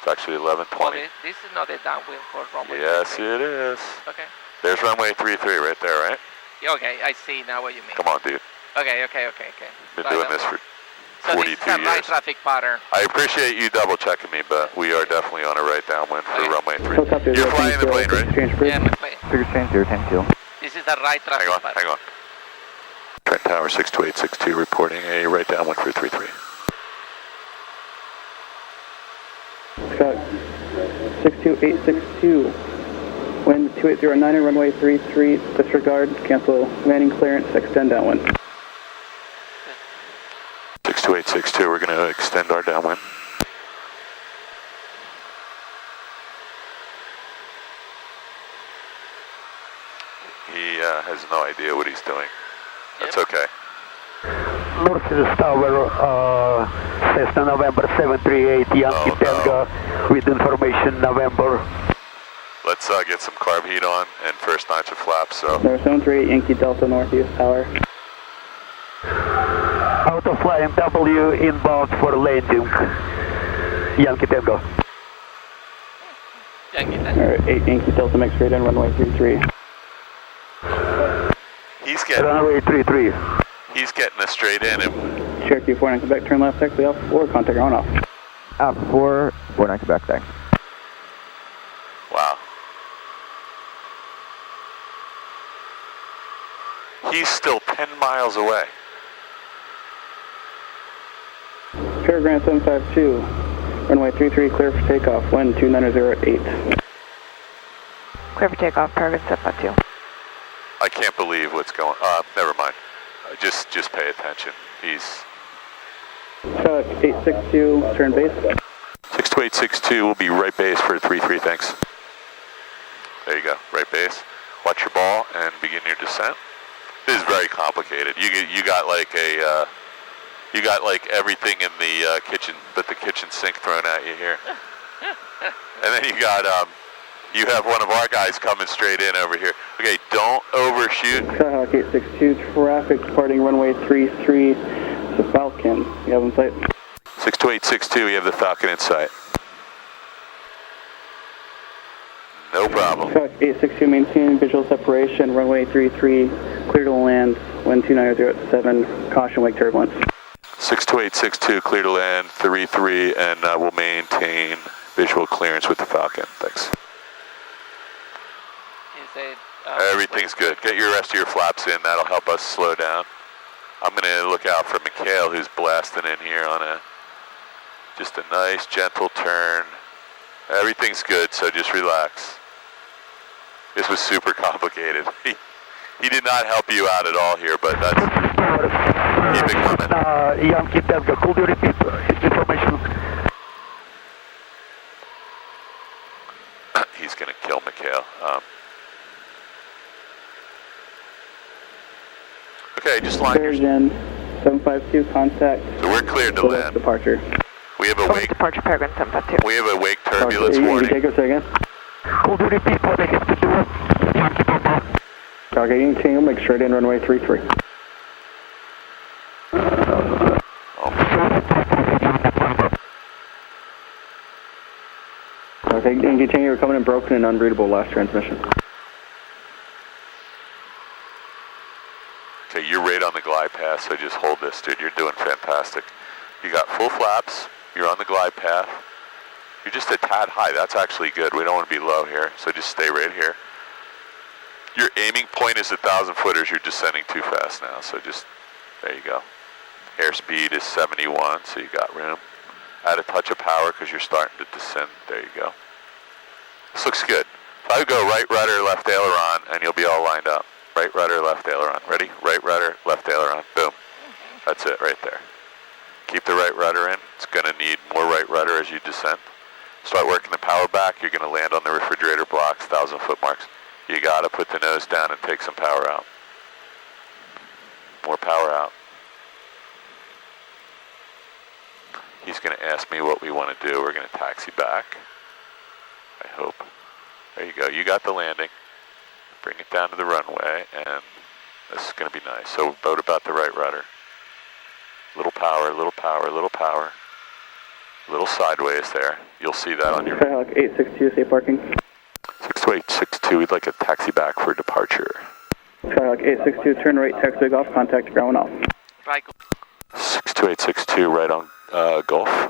It's actually 1120. This is not a downwind for runway. Yes, it is. Okay. There's runway 33 right there, right? Yeah, okay, I see now what you mean. Come on, dude. Okay. Been doing this for so 42 this is a right years. traffic pattern. I appreciate you double checking me, but we are definitely on a right downwind for runway 3. Helicopter You're 010 flying the Kilo, plane, right? change bridge. Yeah, my plane. Figure change 010 Kilo. This is the right traffic pattern. Hang on. Trent Tower 62862 reporting a right downwind for 33. 62862. Wind 2809, runway 33, disregard, cancel landing clearance, extend downwind. 62862, we're going to extend our downwind. He has no idea what he's doing. That's okay. Northeast Tower, Cessna November 738, Yankee Tango, with information November. Let's get some carb heat on and first notch of flaps, so. North 738, Yankee Delta, Northeast Tower. Out of flying W, inbound for landing. Yankee Tango. Yankee Tango. Alright, 8 Yankee Delta, make straight in, runway 33. He's getting... Runway 33. He's getting us straight in and... Cherokee 49 Quebec, turn left, taxi off, or contact on off. Alpha 4, 49 Quebec, thanks. Wow. He's still 10 miles away. Paragraph 752, runway 33, clear for takeoff, wind 290 at 8. Clear for takeoff, Paragon 752. I can't believe what's going... never mind. Just pay attention. He's... Chuck 862, turn base. 62862 will be right base for 33, thanks. There you go, right base. Watch your ball and begin your descent. This is very complicated. You got like a... you got like everything in the kitchen, but the kitchen sink thrown at you here. And then you got... you have one of our guys coming straight in over here. Okay, don't overshoot. Skyhawk 862, traffic departing runway 33, the Falcon. You have in sight? 62862, you have the Falcon in sight. No problem. Skyhawk 862, maintain visual separation, runway 33, clear to land, wind 290 at 7, caution wake turbulence. 62862, clear to land, 33, and we'll maintain visual clearance with the Falcon. Thanks. Everything's good. Get your rest of your flaps in. That'll help us slow down. I'm going to look out for Mikhail, who's blasting in here on just a nice, gentle turn. Everything's good, so just relax. This was super complicated. He did not help you out at all here, but that's... Keep it coming. Yankee Tango, could you repeat information? He's going to kill Mikhail. Okay, just line your... 752, contact. So we're cleared to land. Departure. We have a wake... Departure, Paragon 752. We have a wake turbulence warning. Can you take us again? Could you repeat what I have to do? Okay, you can make straight in, runway 33. Okay, and continue, you're coming in broken and unreadable last transmission. Okay, you're right on the glide path, so just hold this, dude. You're doing fantastic. You got full flaps, you're on the glide path. You're just a tad high, that's actually good. We don't want to be low here, so just stay right here. Your aiming point is 1,000 footers, you're descending too fast now, so just, there you go. Airspeed is 71, so you got room. Add a touch of power because you're starting to descend, there you go. This looks good. If I would go right rudder, left aileron, and you'll be all lined up. Right rudder, left aileron. Ready? Right rudder, left aileron. Boom. That's it right there. Keep the right rudder in. It's going to need more right rudder as you descend. Start working the power back. You're going to land on the refrigerator blocks, 1,000-foot marks. You got to put the nose down and take some power out. More power out. He's going to ask me what we want to do. We're going to taxi back. I hope. There you go. You got the landing. Bring it down to the runway, and this is going to be nice. So boat about the right rudder. Little power, little power, little power. Little sideways there. You'll see that on your... Skyhawk 862, safe parking. 62862, we'd like a taxi back for departure. Skyhawk 862, turn right, taxi off, contact ground off. Right. 62862, right on Gulf.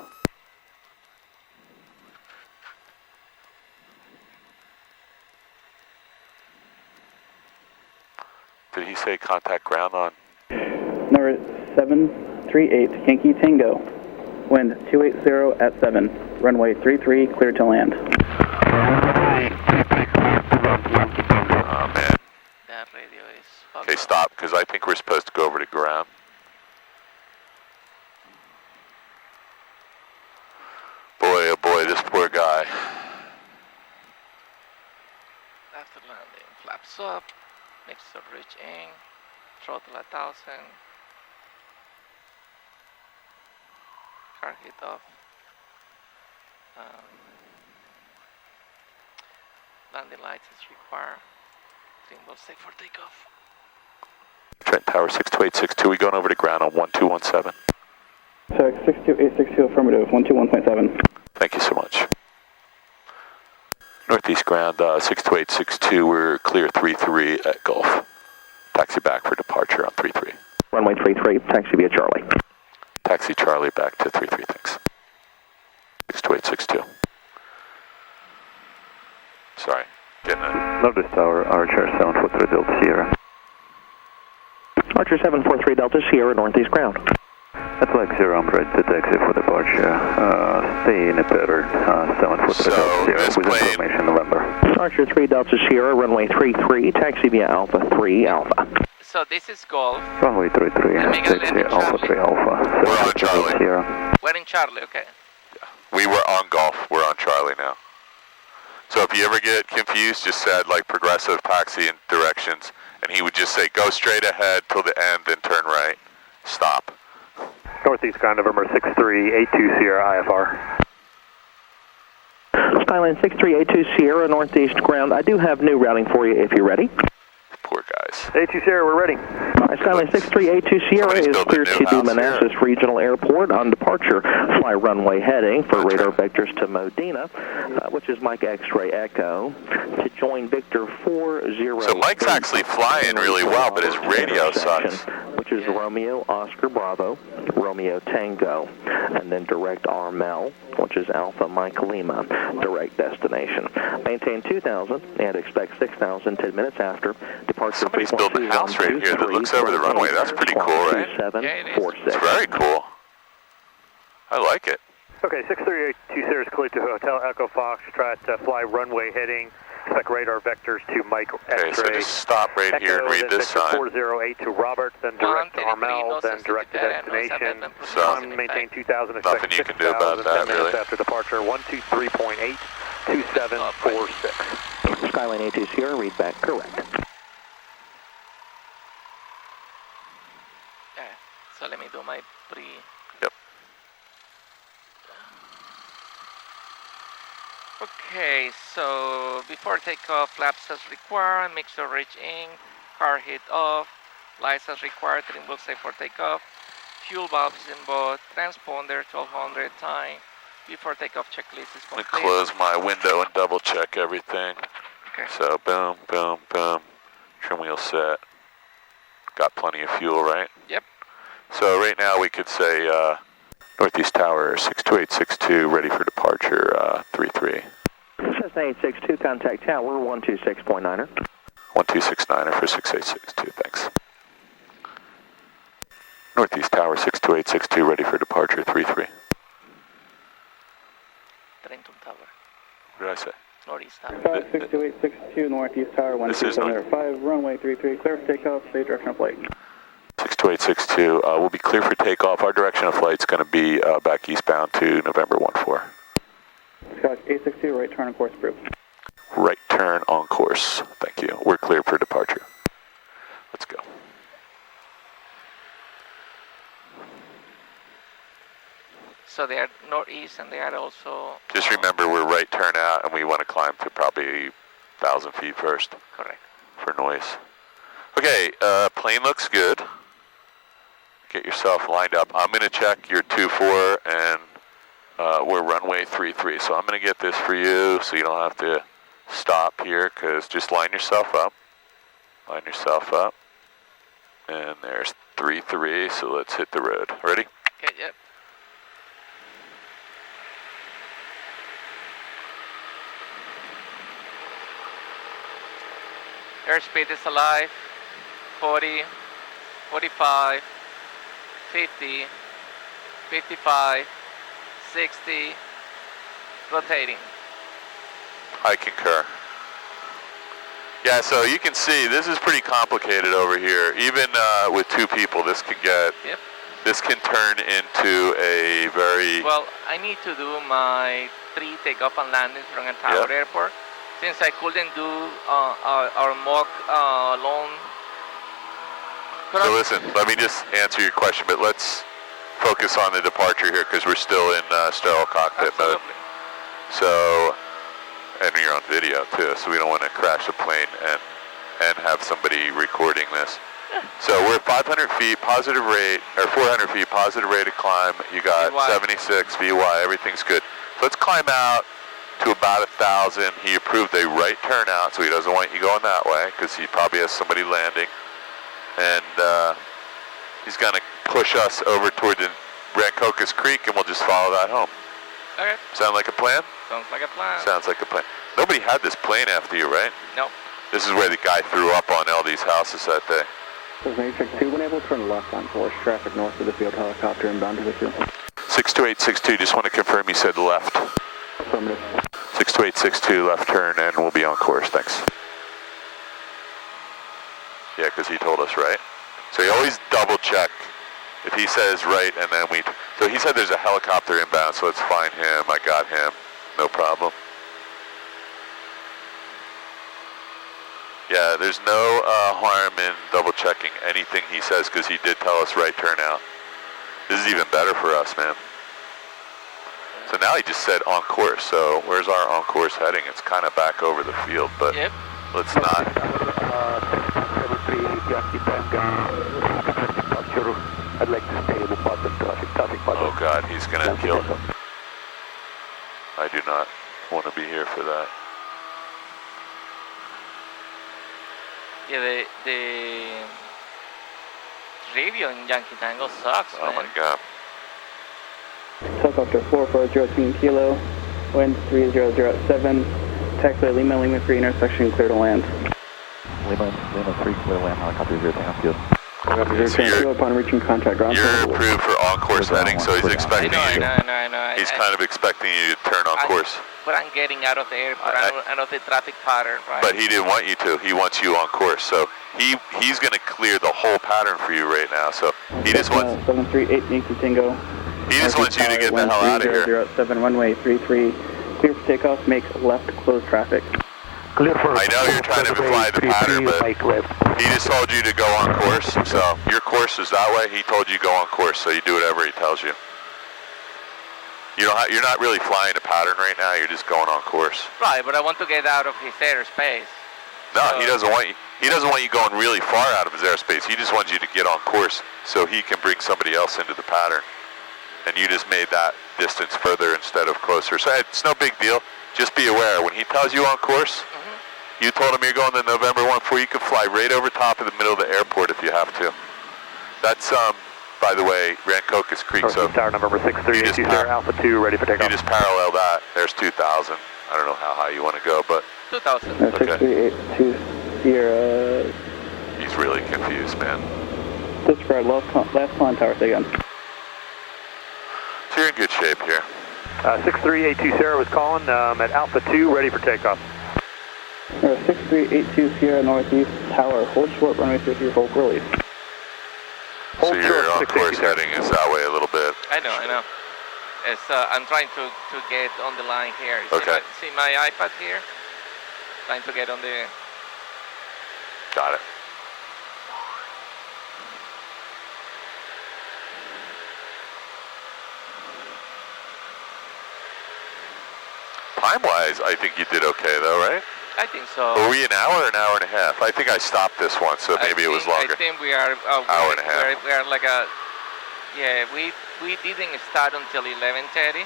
Did he say contact ground on? Number 738, Yankee Tango. Wind 280 at 7. Runway 33, clear to land. Oh man. That radio is fucked Okay, up. stop, because I think we're supposed to go over to ground. Boy, oh boy, this poor guy. After landing, flaps up, mixer reach in, throttle 1000, car hit off, landing lights is required, gimbal safe for takeoff. Trent Tower 62862, we going over to ground on 1217. So 62862 affirmative, 121.7. Thank you so much. Northeast ground 62862, we're clear 33 at Gulf. Taxi back for departure on 33. Runway 33, taxi via Charlie. Taxi Charlie back to 33, thanks. 62862. Sorry, getting it. Northeast Tower, Archer 743 Delta Sierra. Archer 743 Delta Sierra, northeast ground. At flag 0, I'm ready to taxi for departure. Stay in a pattern, 743 Delta Sierra, with information November. Archer 3 Delta Sierra, runway 33, taxi via Alpha 3 Alpha. So this is Golf. Runway 33, taxi Alpha 3 Alpha. We're on Charlie. Sierra. We're in Charlie, okay. We were on Gulf, we're on Charlie now. So if you ever get confused, just said like progressive taxi and directions, and he would just say go straight ahead till the end, then turn right, stop. Northeast ground, November 6382 Sierra IFR. Skyline 6382 Sierra, northeast ground. I do have new routing for you if you're ready. Poor guys. 82 Sierra, we're ready. Skyline 6382 Sierra is clear to the Manassas Regional Airport on departure. Fly runway heading for radar vectors to Modena, which is Mike X-Ray Echo, to join Victor 40. So Mike's actually flying really well, but his radio sucks. Which is Romeo Oscar Bravo, Romeo Tango, and then direct RML, which is Alpha Mike Lima, direct destination. Maintain 2,000 and expect 6,000 10 minutes after departure. Somebody's building a house right here that looks over the runway. That's pretty cool, right? It's very cool. I like it. Okay, 6382 Sierra is cleared to Hotel Echo Foxtrot, fly runway heading. Expect radar vectors to Mike X-ray. Okay, so just stop right here and read this sign. 408 to Robert, then direct to Armel, then direct to destination. So, maintain 2,000, nothing you can do about that, really. After departure, 123.8, 2746. Skyline 82 Sierra, read back correct. Yeah, so let me do my pre... Yep. Okay, so before takeoff, flaps as required, mixer reach in, car hit off, lights as required, gimbal safe for takeoff, fuel valves in both, transponder 1200 time, before takeoff checklist is Let me complete. close my window and double check everything. Okay. So boom, boom, boom, trim wheel set. Got plenty of fuel, right? Yep. So right now we could say Northeast Tower 62862, ready for departure 33. Cessna 862, contact tower 126.9er. 1269er for 6862, thanks. Northeast Tower 62862, ready for departure 33. Trenton Tower, What did I say? Northeast Tower. 62862 Northeast Tower, 12705, runway 33, clear for takeoff, stay direction of flight. 62862, we'll be clear for takeoff. Our direction of flight's going to be back eastbound to November 14. Scotch 862, right turn on course approved. Right turn on course, thank you. We're clear for departure. Let's go. So they are northeast and they are also... Just remember we're right turn out and we want to climb to probably 1,000 feet first. Correct. For noise. Okay, plane looks good. Get yourself lined up. I'm going to check your 2-4 and we're runway 33. So I'm going to get this for you so you don't have to stop here, because just line yourself up. Line yourself up. And there's 33, so let's hit the road. Ready? Okay, yep. Airspeed is alive. 40, 45, 50, 55, 60, rotating. I concur. Yeah, so you can see this is pretty complicated over here. Even with two people, this can get, this can turn into a very... Well, I need to do my 3 takeoff and landings from a tower airport. Since I couldn't do our mock loan. So listen, let me just answer your question, but let's focus on the departure here because we're still in sterile cockpit mode. So, and you're on video too, so we don't want to crash the plane and have somebody recording this. So we're 500 feet, positive rate, or 400 feet, positive rate of climb. You got VY. 76 VY, everything's good. So let's climb out to about 1,000. He approved a right turnout, so he doesn't want you going that way because he probably has somebody landing. And he's going to push us over toward the Rancocas Creek, and we'll just follow that home. Okay. Sound like a plan? Sounds like a plan. Sounds like a plan. Nobody had this plane after you, right? No. This is where the guy threw up on LD's houses that day. Matrix 2, when able to turn left on course, traffic north of the field, helicopter inbound to the field. 62862, just want to confirm you said left. Affirmative. 62862, left turn, and we'll be on course, thanks. Yeah, because he told us right. So you always double check. If he says right, and then we... So he said there's a helicopter inbound, so let's find him. I got him. No problem. Yeah, there's no harm in double checking anything he says because he did tell us right turnout. This is even better for us, man. So now he just said on course. So where's our on course heading? It's kind of back over the field, but let's not. I'd like to stay with positive traffic. Oh God, he's gonna kill. I do not want to be here for that. Yeah, the radio in Yankee Tango sucks, man. Oh my God. Helicopter 4402 Kilo, wind 3007, taxi Lima 3 intersection, clear to land. Lima 3, clear to land, helicopter 0 Tango field. So upon reaching contact ground. You're approved for on-course heading, so he's expecting you. I know. He's kind of expecting you to turn on course. But I'm getting out of the airport, out of the traffic pattern, right? But he didn't want you to. He wants you on course. So he's going to clear the whole pattern for you right now. So he just wants... 738 Yankee Tango. He just wants you to get the hell out of here. 7 runway 33. Clear for takeoff, make left, close traffic. Clear for I know you're trying to fly the pattern, but he just told you to go on course. So your course is that way. He told you go on course, so you do whatever he tells you. You're not really flying a pattern right now. You're just going on course. Right, but I want to get out of his airspace. No, he doesn't want you. He doesn't want you going really far out of his airspace. He just wants you to get on course so he can bring somebody else into the pattern. And you just made that distance further instead of closer. So it's no big deal. Just be aware. When he tells you on course, you told him you're going to November 1-4. You can fly right over top of the middle of the airport if you have to. That's, by the way, Rancocas Creek. So tower November 6380 Alpha 2, ready for takeoff. You just parallel that. There's 2,000. I don't know how high you want to go, but... 2,000. Okay. 6382 Sierra. He's really confused, man. Disregard last climb tower, say again. So you're in good shape here. 6382 Sierra was calling at Alpha 2, ready for takeoff. 6382 Sierra Northeast Tower, hold short, runway 33, hold release. So your on-course heading is that way a little bit. I know. It's, I'm trying to get on the line here. Okay. See my iPad here? Trying to get on the... Got it. Time-wise, I think you did okay though, right? I think so. Were we an hour or an hour and a half? I think I stopped this one, so maybe it was longer. I think we are... hour and a half. We are like a... Yeah, we didn't start until 11:30.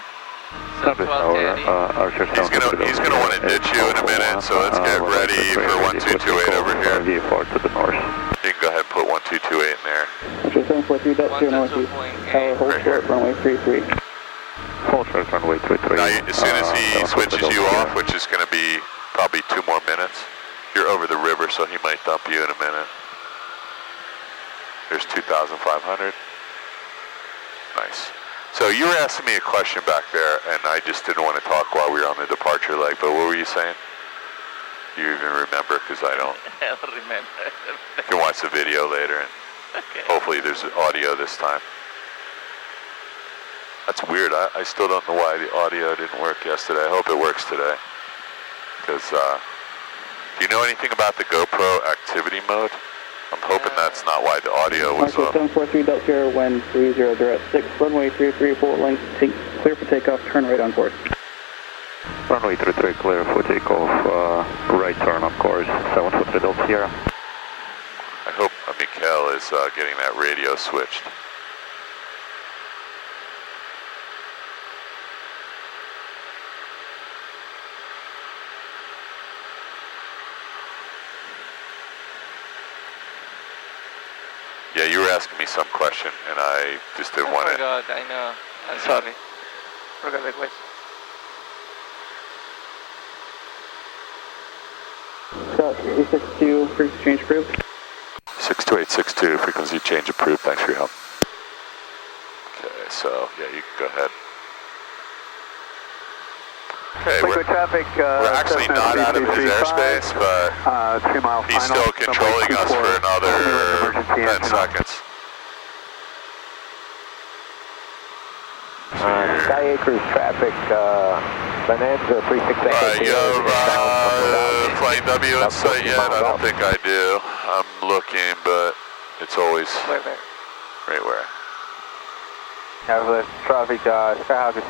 So 12:30. He's gonna want to ditch you in a minute, so let's get ready for 1228 over here. View forward to the north. You can go ahead and put 1228 in there. Metro 743.0 Northeast Tower, hold short, runway 33. Hold short, runway 33. Now, as soon as he switches you off, which is going to be probably 2 more minutes, you're over the river, so he might dump you in a minute. There's 2,500. Nice. So you were asking me a question back there, and I just didn't want to talk while we were on the departure leg, but what were you saying? you even remember, because I don't. I don't remember. You can watch the video later, and hopefully there's audio this time. That's weird. I still don't know why the audio didn't work yesterday. I hope it works today. Because, do you know anything about the GoPro activity mode? I'm hoping that's not why the audio was off. 743 Delta Sierra, wind 30 at 6, runway 33, full length, clear for takeoff, turn right on course. Runway 33 clear for takeoff, right turn on course, 743 Delta Sierra. I hope Mikael is getting that radio switched. Yeah, you were asking me some question, and I just didn't want to. I forgot, I know. I'm sorry. Forgot the question. Scott, 862, frequency change approved. 62862, frequency change approved. Thanks for your help. Okay, so, yeah, you can go ahead. Okay, we're actually not out of his airspace, but 3 mile he's final, still controlling us for another 10 seconds. Sky Acres traffic, Bonanza 368. Alright, you have Flight W in sight yet? I don't think I do. I'm looking, but it's always right where. Have traffic, Skyhawk is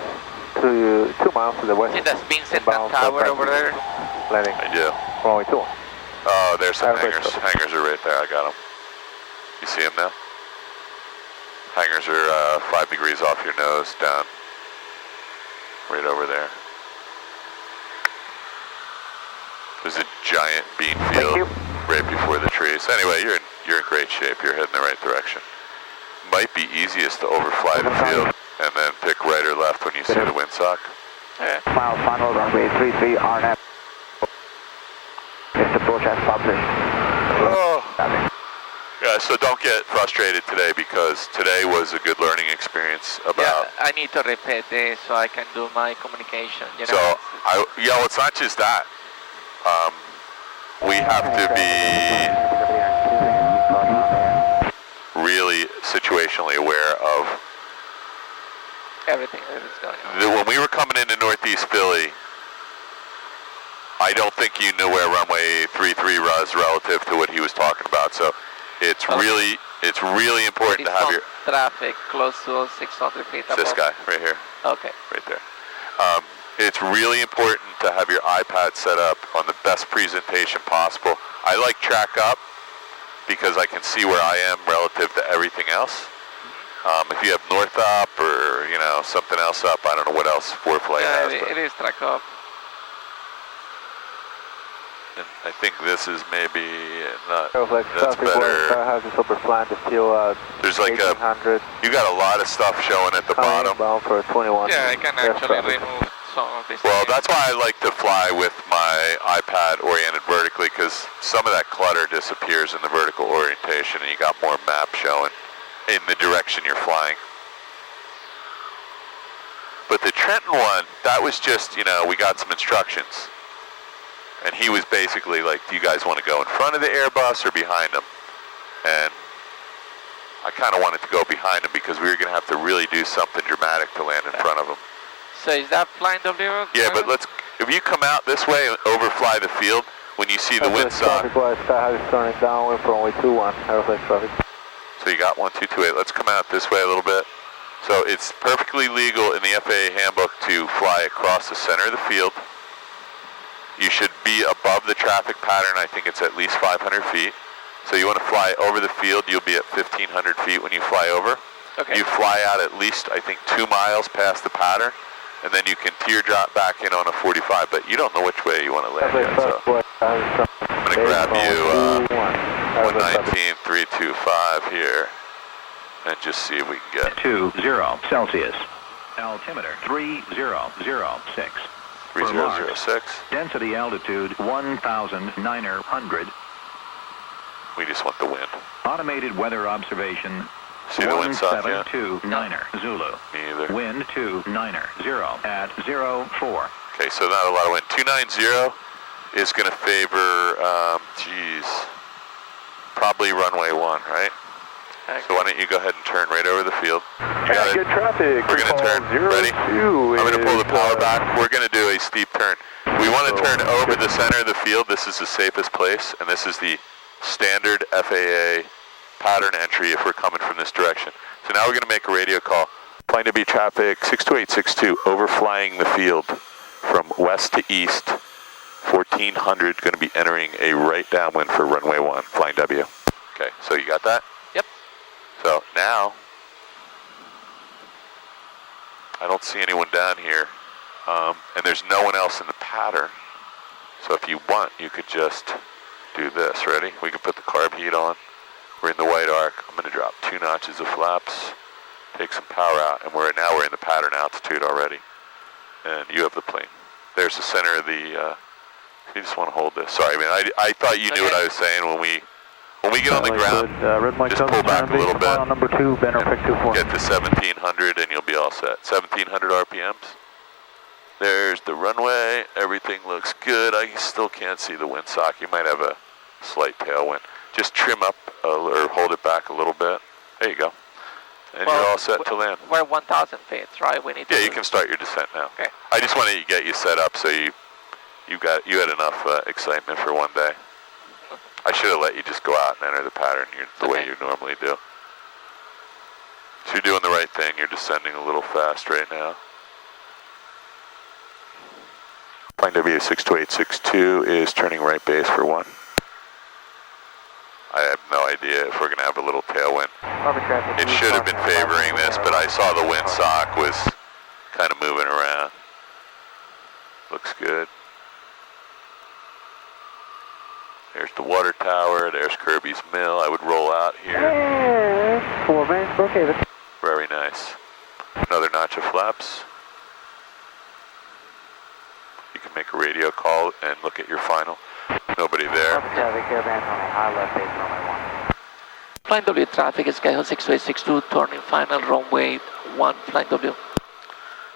2 miles to the west. See that Vincent Tower over there? Landing. I do. Runway 2. Oh, there's some hangars. Hangars are right there. I got them. You see them now? Hangars are 5 degrees off your nose, down. Right over there. There's a giant bean field right before the trees. Anyway, you're in great shape. You're heading the right direction. Might be easiest to overfly the field and then pick right or left when you see the windsock. Final runway 33 RNAP. It's approach and publish. Oh. Yeah, so don't get frustrated today, because today was a good learning experience about... Yeah, I need to repeat this so I can do my communication. You know? So, well, it's not just that. We have to be really situationally aware of everything that is going on. When we were coming into Northeast Philly, I don't think you knew where runway 33 was relative to what he was talking about. So it's really important to have your traffic close to 600 feet above. This guy right here. Okay. Right there. It's really important to have your iPad set up on the best presentation possible. I like track up because I can see where I am relative to everything else. If you have north up or, you know, something else up, I don't know what else ForeFlight has. It is track up. And I think this is maybe not, that's better. There's like you got a lot of stuff showing at the bottom. For 21. Yeah, I can actually remove some of this. Well, that's why I like to fly with my iPad oriented vertically, because some of that clutter disappears in the vertical orientation and you got more map showing in the direction you're flying. But the Trenton one, that was just, you know, we got some instructions. And he was basically like, do you guys want to go in front of the Airbus or behind them? And I kind of wanted to go behind him because we were going to have to really do something dramatic to land in front of him. So is that flying W? Yeah, but if you come out this way and overfly the field, when you see the windsock. Turning down from runway 21, aeroflex traffic. So you got 1228, let's come out this way a little bit. So it's perfectly legal in the FAA handbook to fly across the center of the field. You should be above the traffic pattern. I think it's at least 500 feet. So you want to fly over the field, you'll be at 1,500 feet when you fly over. Okay. You fly out at least, I think, 2 miles past the pattern, and then you can teardrop back in on a 45, but you don't know which way you want to land yet, so. I'm going to grab you 119.325 here, and just see if we can get 20 Celsius. Altimeter 3006. 3006. Density altitude 1,900. We just want the wind. Automated weather observation. See the windsock, yeah? 1729er Zulu. Me either. Wind 29er 0 at 04. Okay, so not a lot of wind. 290, is going to favor, probably runway 1, right? Okay. So why don't you go ahead and turn right over the field. You got it. Good traffic. We're going to turn. Ready? I'm going to pull the power back. We're going to do a steep turn. We want to turn over the center of the field. This is the safest place, and this is the standard FAA pattern entry if we're coming from this direction. So now we're going to make a radio call. Flying W traffic 62862, overflying the field from west to east. 1400, going to be entering a right downwind for runway 1, flying W. Okay, so you got that? Yep. So now, I don't see anyone down here, and there's no one else in the pattern. So if you want, you could just do this. Ready? We can put the carb heat on. We're in the white arc. I'm going to drop 2 notches of flaps, take some power out, and now we're in the pattern altitude already. And you have the plane. There's the center of the. You just want to hold this. Sorry, man. I thought you knew what I was saying when we get on the ground. Just pull back a little bit. Number 2, Banner Pick 24. Get to 1700 and you'll be all set. 1700 RPMs. There's the runway. Everything looks good. I still can't see the windsock. You might have a slight tailwind. Just trim up or hold it back a little bit. There you go. And you're all set to land. We're 1,000 feet, right? We need to. Yeah, you can start your descent now. Okay. I just wanted to get you set up so you had enough excitement for one day. I should have let you just go out and enter the pattern the way you normally do. So you're doing the right thing. You're descending a little fast right now. Flying W62862 is turning right base for 1. I have no idea if we're going to have a little tailwind. It should have been favoring this, but I saw the windsock was kind of moving around. Looks good. There's the water tower. There's Kirby's Mill. I would roll out here. 4 minutes, okay. Very nice. Another notch of flaps. You can make a radio call and look at your final. Nobody there. Flying W traffic, Skyhawk 6862, turning final runway 1, flying W.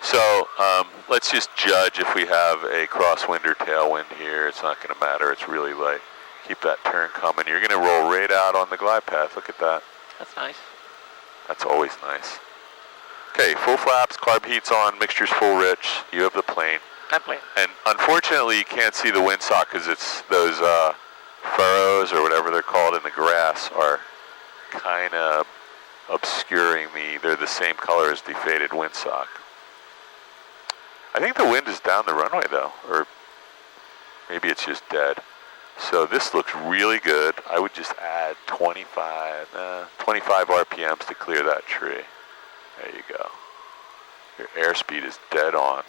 So let's just judge if we have a crosswind or tailwind here. It's not going to matter. It's really light. Keep that turn coming. You're going to roll right out on the glide path. Look at that. That's nice. That's always nice. Okay, full flaps, carb heat's on, mixture's full rich. You have the plane. I'm playing. And unfortunately, you can't see the windsock because it's those furrows or whatever they're called in the grass are kind of obscuring they're the same color as the faded windsock. I think the wind is down the runway though, or maybe it's just dead. So this looks really good. I would just add 25 RPMs to clear that tree. There you go. Your airspeed is dead on.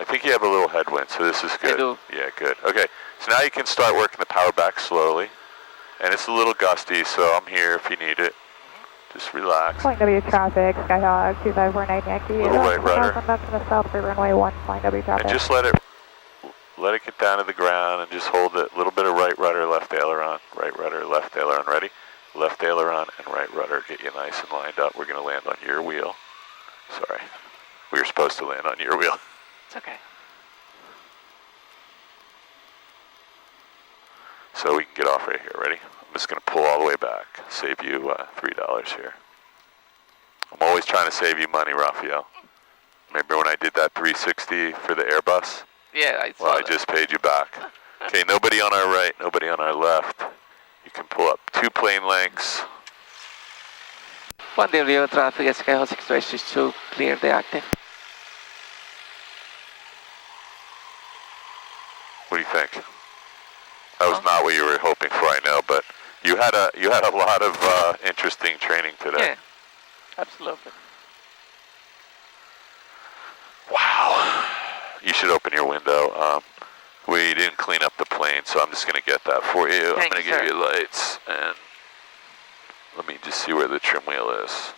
I think you have a little headwind, so this is good. I do. Yeah, good. Okay, so now you can start working the power back slowly. And it's a little gusty, so I'm here if you need it. Just relax. Flying W traffic, Skyhawk 2549 Yankee. Little right rudder. Up to the south for runway 1, flying W traffic. And just let it get down to the ground and just hold it. A little bit of right rudder, left aileron. Right rudder, left aileron. Ready? Left aileron and right rudder. Get you nice and lined up. We're going to land on your wheel. Sorry. We were supposed to land on your wheel. It's okay. So we can get off right here. Ready? I'm just going to pull all the way back. Save you $3 here. I'm always trying to save you money, Rafael. Remember when I did that 360 for the Airbus? Yeah, I saw Well, I that. just paid you back. Okay, nobody on our right, nobody on our left. You can pull up 2 plane lengths. 1 W traffic, Skyhawk 6862, clear the active. What do you think? That was not what you were hoping for, I know, but you had a lot of interesting training today. Yeah, absolutely. Wow. You should open your window. We didn't clean up the plane, so I'm just going to get that for you. I'm going to give you lights, and let me just see where the trim wheel is.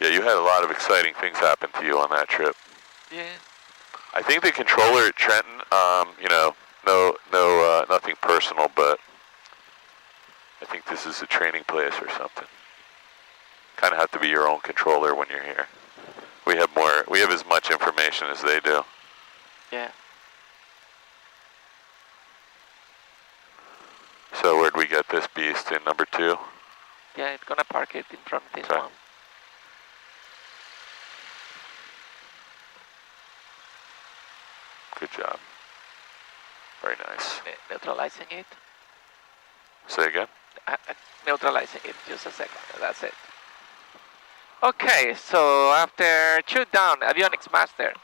Yeah, you had a lot of exciting things happen to you on that trip. Yeah. I think the controller at Trenton, personal, but I think this is a training place or something. Kind of have to be your own controller when you're here. We have as much information as they do. Yeah. So where'd we get this beast in number 2? Yeah, it's gonna park it in front of this one. Good job. Very nice. Neutralizing it. Say again? Neutralizing it, just a second, that's it. Okay, so after shoot down, avionics master.